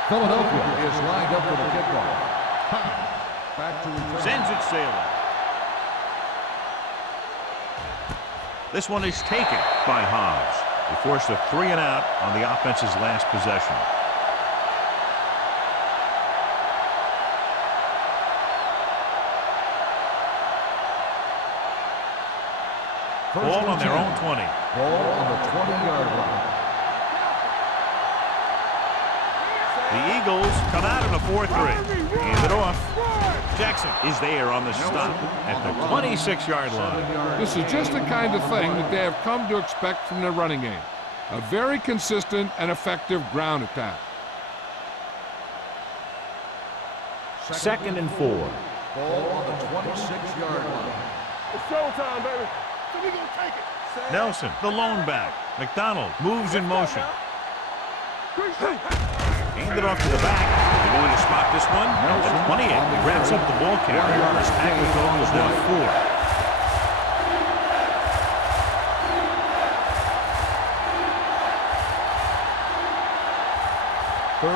Philadelphia is lined up for the kickoff. Back to return. Sends it sailing. This one is taken by Hobbs. He forced a 3 and out on the offense's last possession. Ball on their own 20. Ball on the 20-yard line. The Eagles come out in a 4-3. Hand it off. Jackson is there on the stop at the 26-yard line. This is just the kind of thing that they have come to expect from their running game. A very consistent and effective ground attack. Second and 4. Ball on the 26-yard line. It's showtime, baby. So we gonna take it. Nelson, the lone back. McDonald moves in motion. Hand it off to the back. They're going to spot this one at the 28. He wraps up the ball carrier. His tackle total is now 4.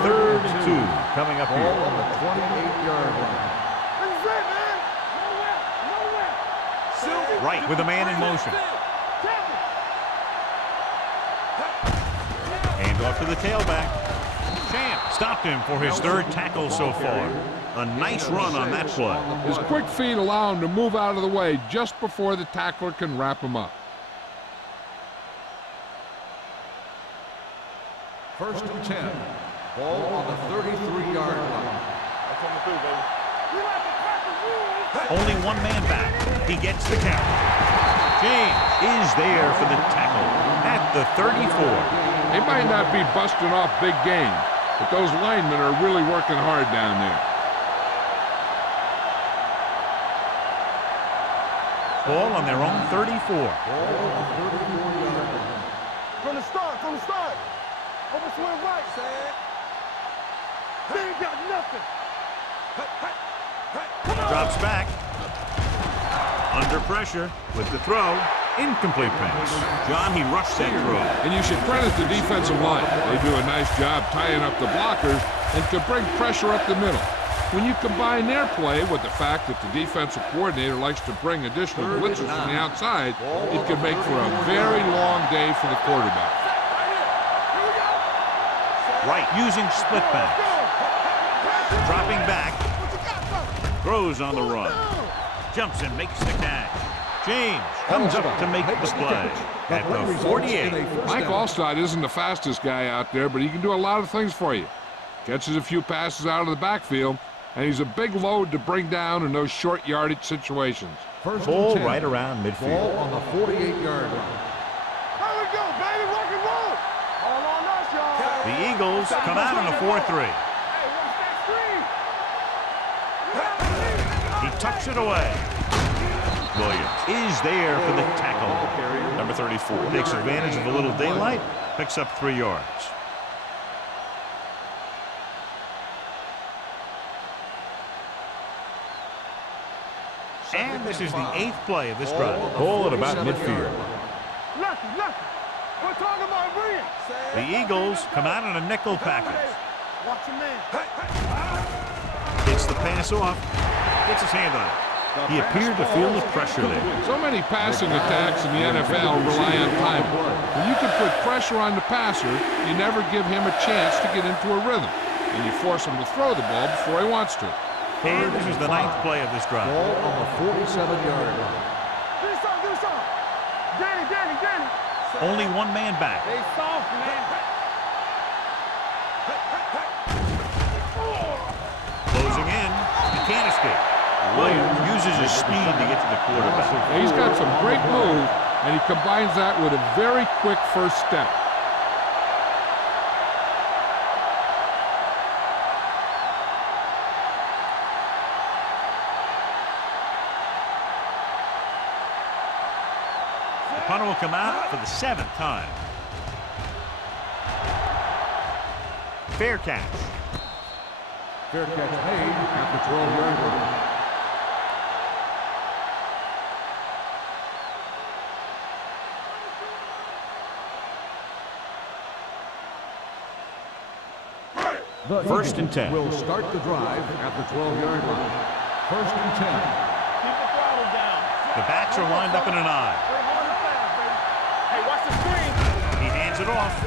Third and 2 coming up Ball here. on the 28-yard line. This is it, man. Nowhere. Right with a man in motion. Hand off to the tailback. Champ stopped him for his 3rd tackle so far. A nice run on that play. His quick feet allow him to move out of the way just before the tackler can wrap him up. First and 10. Ball on the 33-yard line. Coming through, baby. We like to crack the rules. Only one man back. He gets the carry. James is there for the tackle at the 34. They might not be busting off big games, but those linemen are really working hard down there. Ball on their own 34. From the start, from the start. Over swing right. They ain't got nothing. Drops back. Under pressure with the throw. Incomplete pass. John, he rushed that throw. And you should credit the defensive line. They do a nice job tying up the blockers and to bring pressure up the middle. When you combine their play with the fact that the defensive coordinator likes to bring additional blitzes from the outside, it can make for a very long day for the quarterback. Right, using split backs. Dropping back. Throws on the run. Jumps and makes the catch. James comes up to make the play at the 48. Mike Allstott isn't the fastest guy out there, but he can do a lot of things for you. Catches a few passes out of the backfield, and he's a big load to bring down in those short yardage situations. First Ball and 10. right around Ball midfield. on the 48-yard line. There we go, baby. Rock and roll. All on us, y'all. The Eagles come out on a 4-3. Hey, watch that screen. He tucks it away. Williams is there for the tackle. Number 34 takes advantage of a little daylight, picks up 3 yards. And this is the 8th play of this drive. Ball at about midfield. Lucky. We're talking about brilliant. The Eagles come out in a nickel package. Watch your man. Gets the pass off. Gets his hand on it. He appeared to feel the pressure there. So many passing attacks in the NFL rely on timing. When you can put pressure on the passer, you never give him a chance to get into a rhythm, and you force him to throw the ball before he wants to. And this is the 9th play of this drive. Ball on the 47-yard line. Do something. Danny. Only one man back. They soft, man. Closing in. He can't escape. Williams uses his speed to get to the quarterback. He's got some great moves, and he combines that with a very quick first step. The punter will come out for the 7th time. Fair catch. Fair catch made at the 12-yard line. The 1st and 10. Will start the drive at the 12-yard line. 1st and 10. Keep the throttle down. The backs are lined up in an I. Play hard and fast, baby. Hey, watch the screen. He hands it off.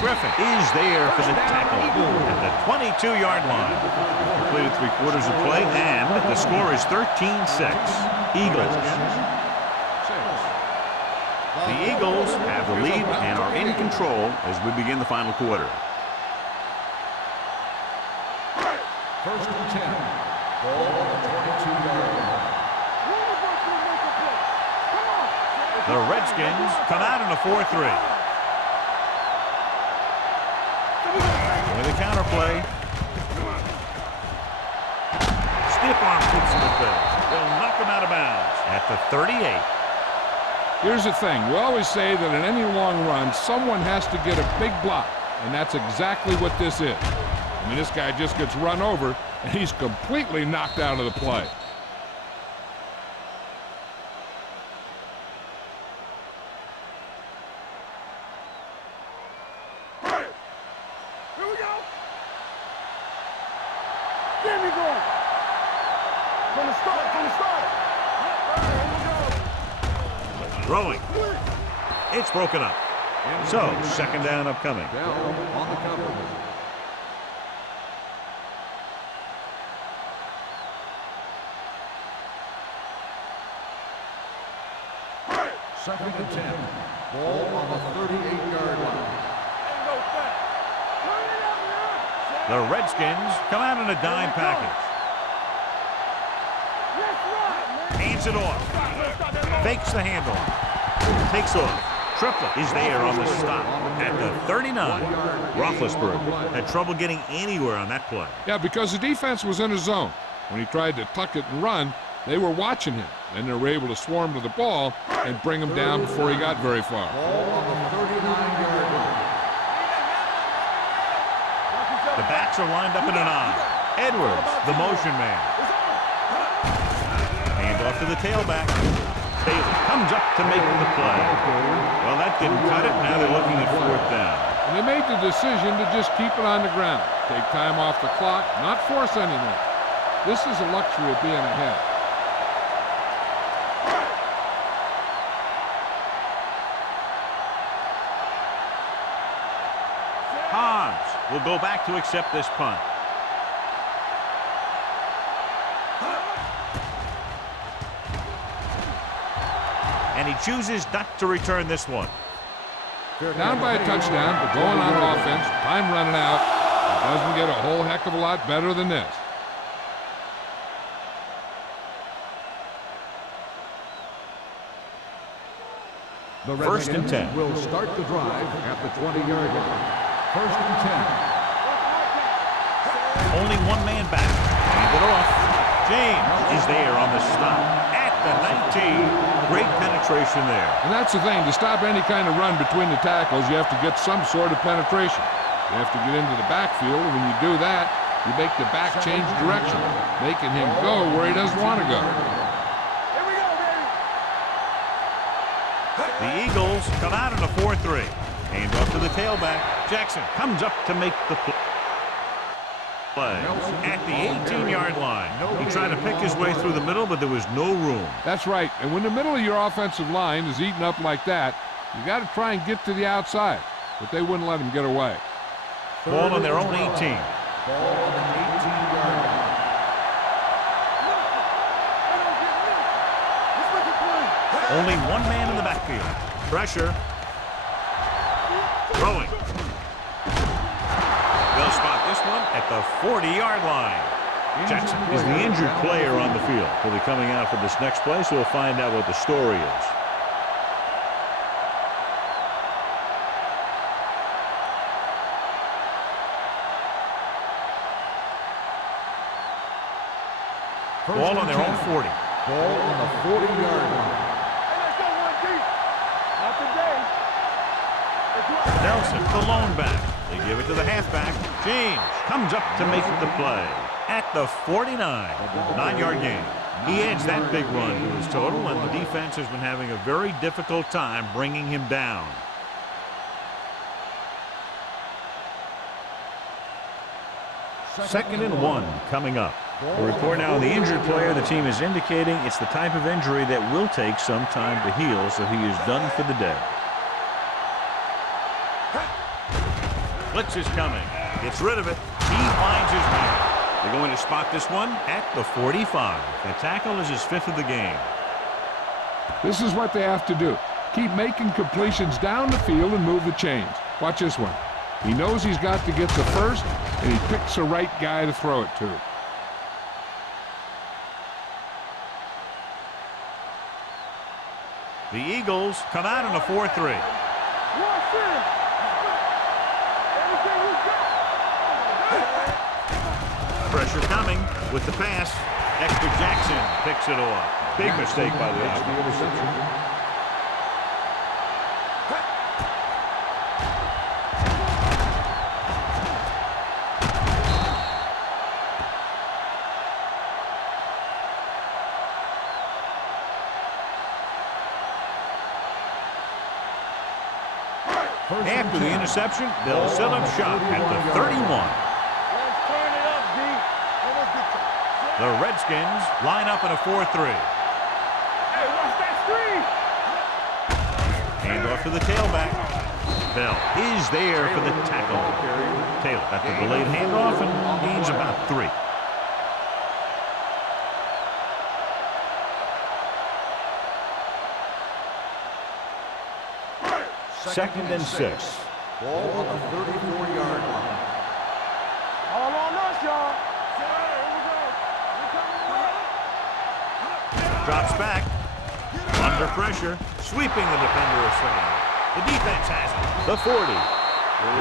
Griffin is there for the tackle at the 22-yard line. Completed 3/4 of play, and the score is 13-6. Eagles. The Eagles have the lead and are in control as we begin the final quarter. 1st and 10. Ball on the 22-yard line. The Redskins come out in a 4-3. With a counter play. Stiff arm puts him at base. They'll knock him out of bounds at the 38. Here's the thing. We always say that in any long run, someone has to get a big block, and that's exactly what this is. I mean, this guy just gets run over, and he's completely knocked out of the play. Here we go. There we go. From the start. All right, here we go. Throwing. It's broken up. So, 2nd down upcoming. Down on the cover. Second and 10. Ball on the 38-yard line. Ain't no thing. Turn it up now. The Redskins come out in a dime package. Let's ride, man. Hands it off. Fakes the handoff. Takes off. Triplett is there on the stop at the 39. Roethlisberger had trouble getting anywhere on that play. Yeah, because the defense was in a zone. When he tried to tuck it and run, they were watching him. Then they were able to swarm to the ball and bring him down before he got very far. Ball on the 39-yard line. The backs are lined up in an I. Edwards, the motion man. Hand off to the tailback. Bailey comes up to make the play. Well, that didn't cut it. Now they're looking at 4th down. And they made the decision to just keep it on the ground. Take time off the clock, not force anything. This is a luxury of being ahead. Hans will go back to accept this punt. And he chooses not to return this one. Down by a touchdown, but going on offense, time running out. It doesn't get a whole heck of a lot better than this. The First and 10. will start the drive at the 20-yard line. First and 10. Only one man back. Hand it off. James is there on the stop at the 19. Great penetration there. And that's the thing. To stop any kind of run between the tackles, you have to get some sort of penetration. You have to get into the backfield, and when you do that, you make the back change direction, making him go where he doesn't want to go. Here we go, baby. The Eagles come out in a 4-3. Hand off to the tailback. Jackson comes up to make the play at the 18-yard line. He tried to pick his way through the middle, but there was no room. That's right. And when the middle of your offensive line is eaten up like that, you got to try and get to the outside. But they wouldn't let him get away. Ball on their own 18. Ball on the 18-yard line. Only one man in the backfield. Pressure. Throwing. They'll spot this one at the 40-yard line. Jackson is the injured player on the field. He'll be coming out for this next play, so we'll find out what the story is. Ball on their own 40. Ball on the 40-yard line. Hey, let's go one deep. Not today. Nelson, the lone back. They give it to the halfback. James comes up to make the play at the 49. 9-yard gain. He adds that big run to his total, and the defense has been having a very difficult time bringing him down. Second and 1 coming up. A report now on the injured player. The team is indicating it's the type of injury that will take some time to heal, so he is done for the day. Blitz is coming. Gets rid of it. He finds his man. They're going to spot this one at the 45. The tackle is his 5th of the game. This is what they have to do. Keep making completions down the field and move the chains. Watch this one. He knows he's got to get the first, and he picks the right guy to throw it to. The Eagles come out in a 4-3. Pressure coming with the pass. Dexter Jackson picks it off. Big mistake by the offense. After the interception, they'll set up shop at the 31. Let's turn it up, D. The Redskins line up in a 4-3. Hey, watch that screen. Hand off to the tailback. Bell is there for the tackle. Taylor got the delayed handoff and gains about 3. Second and 6. Ball on the 34-yard line. All on us, y'all. Drops back. Under pressure. Sweeping the defender aside. The defense has it. The 40.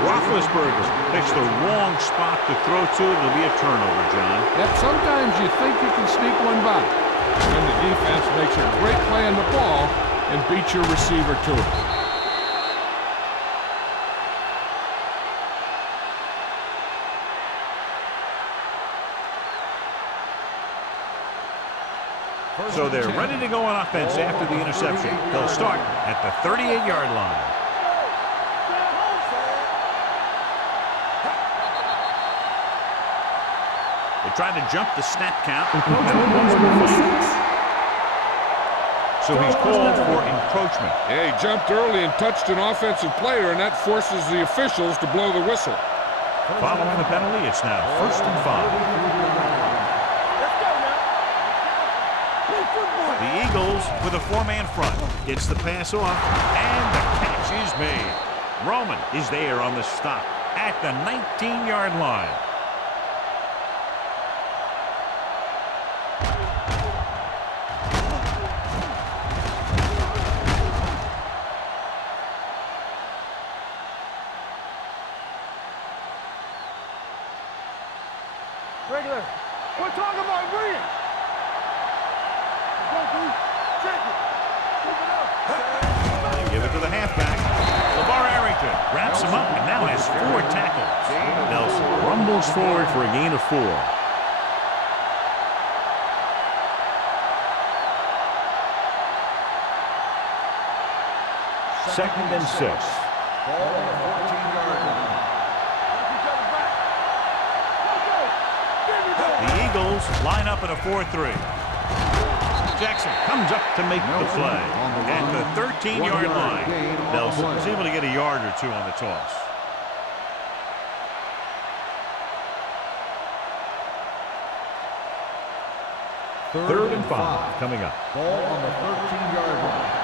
Roethlisberger picks the wrong spot to throw to. It'll be a turnover, John. Yep, sometimes you think you can sneak one by. Then the defense makes a great play on the ball and beats your receiver to it. So they're ready to go on offense after the interception. They'll start at the 38-yard line. They're trying to jump the snap count. So he's called for encroachment. Yeah, he jumped early and touched an offensive player, and that forces the officials to blow the whistle. Following the penalty, it's now 1st and 5. The Eagles with a 4-man front. Gets the pass off, and the catch is made. Roman is there on the stop at the 19-yard line. regular. We're talking about bringing. Go, D. Check it. Keep it up. They give it to the halfback. LeVar Arrington wraps him up and now has 4 tackles. Nelson rumbles forward for a gain of 4. Second and 6. Ball on the 14-yard line. The Eagles line up in a 4-3. Jackson comes up to make the play. At the 13-yard line, Nelson was able to get a yard or 2 on the toss. Third and 5 coming up. Ball on the 13-yard line.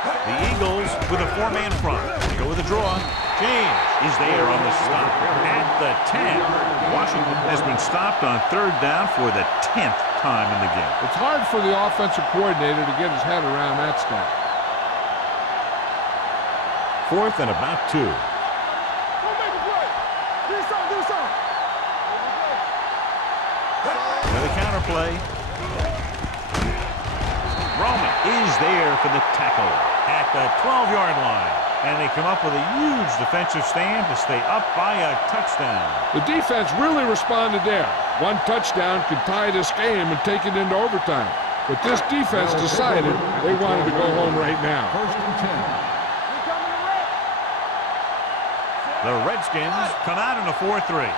The Eagles with a 4-man front. They go with a draw. James is there on the stop. At the 10, Washington has been stopped on 3rd down for the 10th time in the game. It's hard for the offensive coordinator to get his head around that stop. 4th and about 2. Go make a play. Do something. With a counter play. Roman is there for the tackle at the 12-yard line. And they come up with a huge defensive stand to stay up by a touchdown. The defense really responded there. 1 touchdown could tie this game and take it into overtime. But this defense decided they wanted to go home right now. First and 10. The Redskins come out in a 4-3.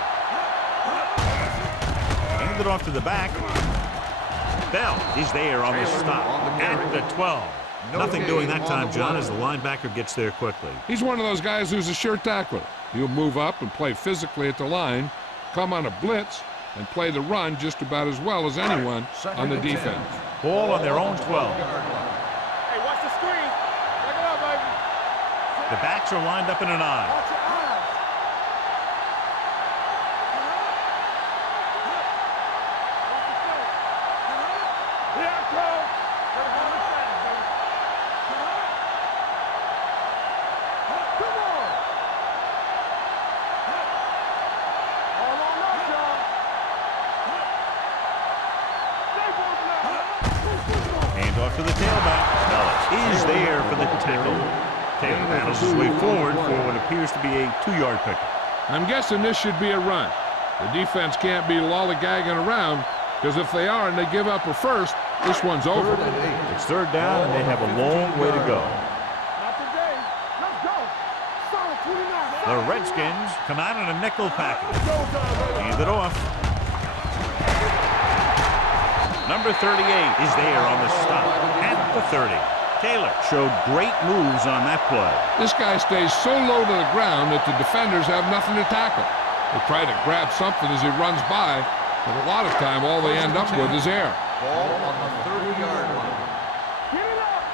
Hand it off to the back. Bell is there on the stop at the 12. Nothing doing that time, John, as the linebacker gets there quickly. He's one of those guys who's a sure tackler. He'll move up and play physically at the line, come on a blitz, and play the run just about as well as anyone on the defense. Ball on their own 12. Hey, watch the screen. Check it out, baby. The backs are lined up in an I. Watch your eyes. Here I come. Come on. All on us, y'all. Stay both now. Hand off to the tailback. Bellis is there for the tackle. Taylor battles his way forward for what appears to be a 2-yard pickup. I'm guessing this should be a run. The defense can't be lollygagging around, because if they are and they give up a first, this one's over. It's 3rd down, and they have a long way to go. Not today. Let's go. Solid 29. The Redskins come out in a nickel package. Hand it off. Number 38 is there on the stop at the 30. Taylor showed great moves on that play. This guy stays so low to the ground that the defenders have nothing to tackle. They try to grab something as he runs by, but a lot of time all they end up with is air. Ball on the 30-yard line. Get it up.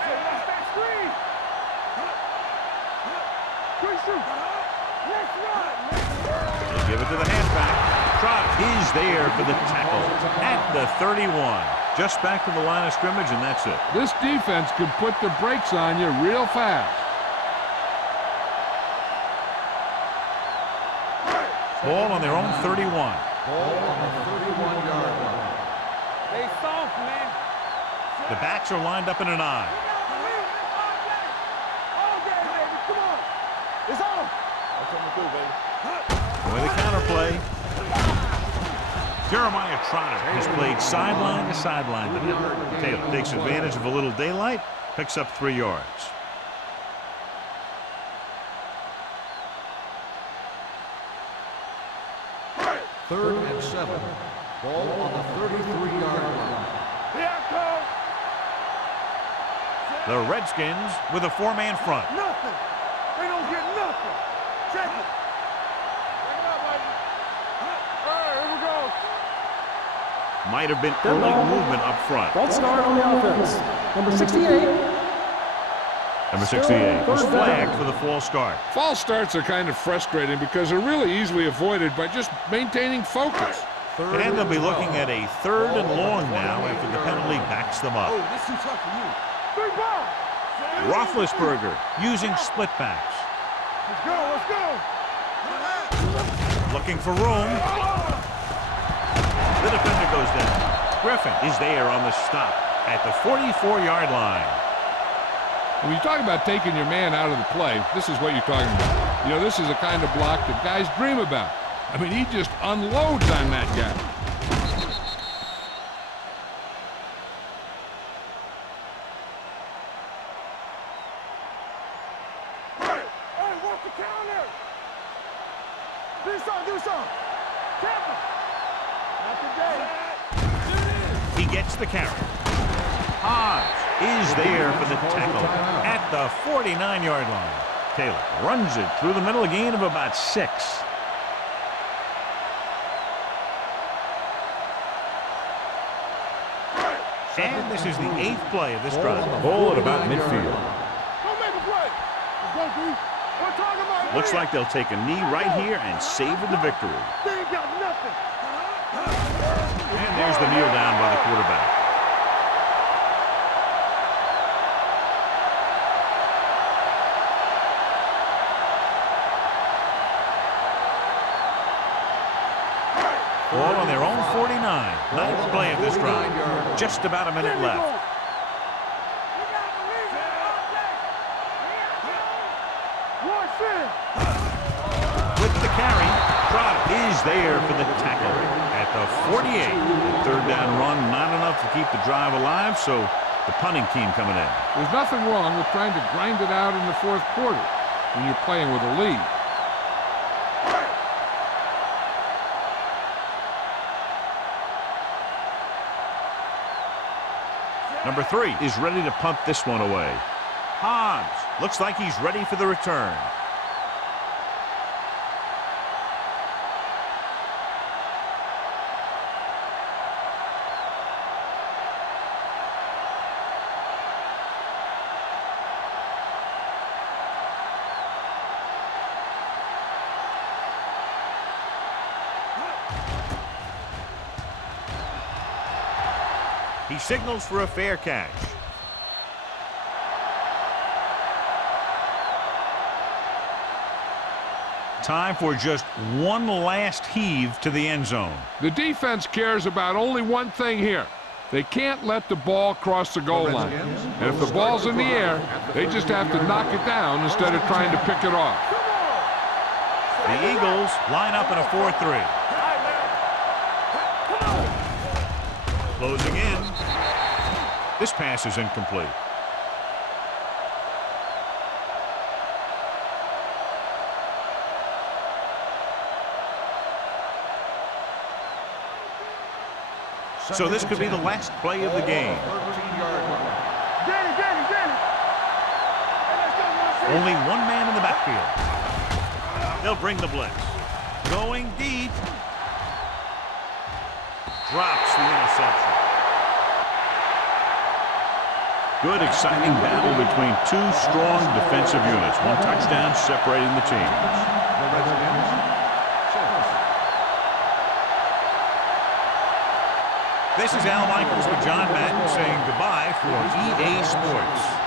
Hey, watch that screen. Quick shoot. Let's run. They give it to the halfback. Trot is there for the tackle at the 31. Just back to the line of scrimmage, and that's it. This defense can put the brakes on you real fast. Ball on their own 31. Ball on the 31-yard line. They soft, man. The backs are lined up in an I. All day, baby. Come on. It's on. That's what I'm going to do, baby. With a counterplay. Jeremiah Trotter has played sideline to sideline tonight. Taylor takes advantage of a little daylight, picks up 3 yards. Third and 7. Ball on the 33-yard line. Here I come. The Redskins with a 4-man front. Nothing. They don't get nothing. Check it. Check it out, baby. All right, here we go. Might have been early movement up front. False start on the offense. Number 68. Number 68 was flagged for the false start. False starts are kind of frustrating because they're really easily avoided by just maintaining focus. And they'll be looking at a 3rd and long now after the penalty backs them up. This is too tough for you. 3 balls. Roethlisberger using split backs. Let's go. Let's go. looking for room. The defender goes down. Griffin is there on the stop at the 44-yard line. When you talk about taking your man out of the play, this is what you're talking about. You know, this is the kind of block that guys dream about. I mean, he just unloads on that guy. Hey, what's the counter? Do something. Captain. Not today. He gets the carry. Hobbs is there for the tackle at the 49-yard line. Taylor runs it through the middle, a gain of about 6. And this is the 8th play of this drive. Ball at about midfield. Don't make a play. Let's go, D. We're talking about Looks like they'll take a knee right here and savor the victory. They ain't got nothing. And there's the kneel down by the quarterback. All on their own 49. 9th play of this drive. Just about a minute left. With the carry, Trout is there for the tackle at the 48. The third down run, not enough to keep the drive alive, so the punting team coming in. There's nothing wrong with trying to grind it out in the fourth quarter when you're playing with a lead. Number 3 is ready to punt this one away. Hobbs looks like he's ready for the return. He signals for a fair catch. Time for just one last heave to the end zone. The defense cares about only one thing here. They can't let the ball cross the goal line. And if the ball's in the air, they just have to knock it down instead of trying to pick it off. The Eagles line up in a 4-3. Closing in. This pass is incomplete. So this could be the last play of the game. Only one man in the backfield. They'll bring the blitz. Going deep. Drops the interception. Good, exciting battle between two strong defensive units. One touchdown separating the teams. This is Al Michaels with John Madden saying goodbye for EA Sports.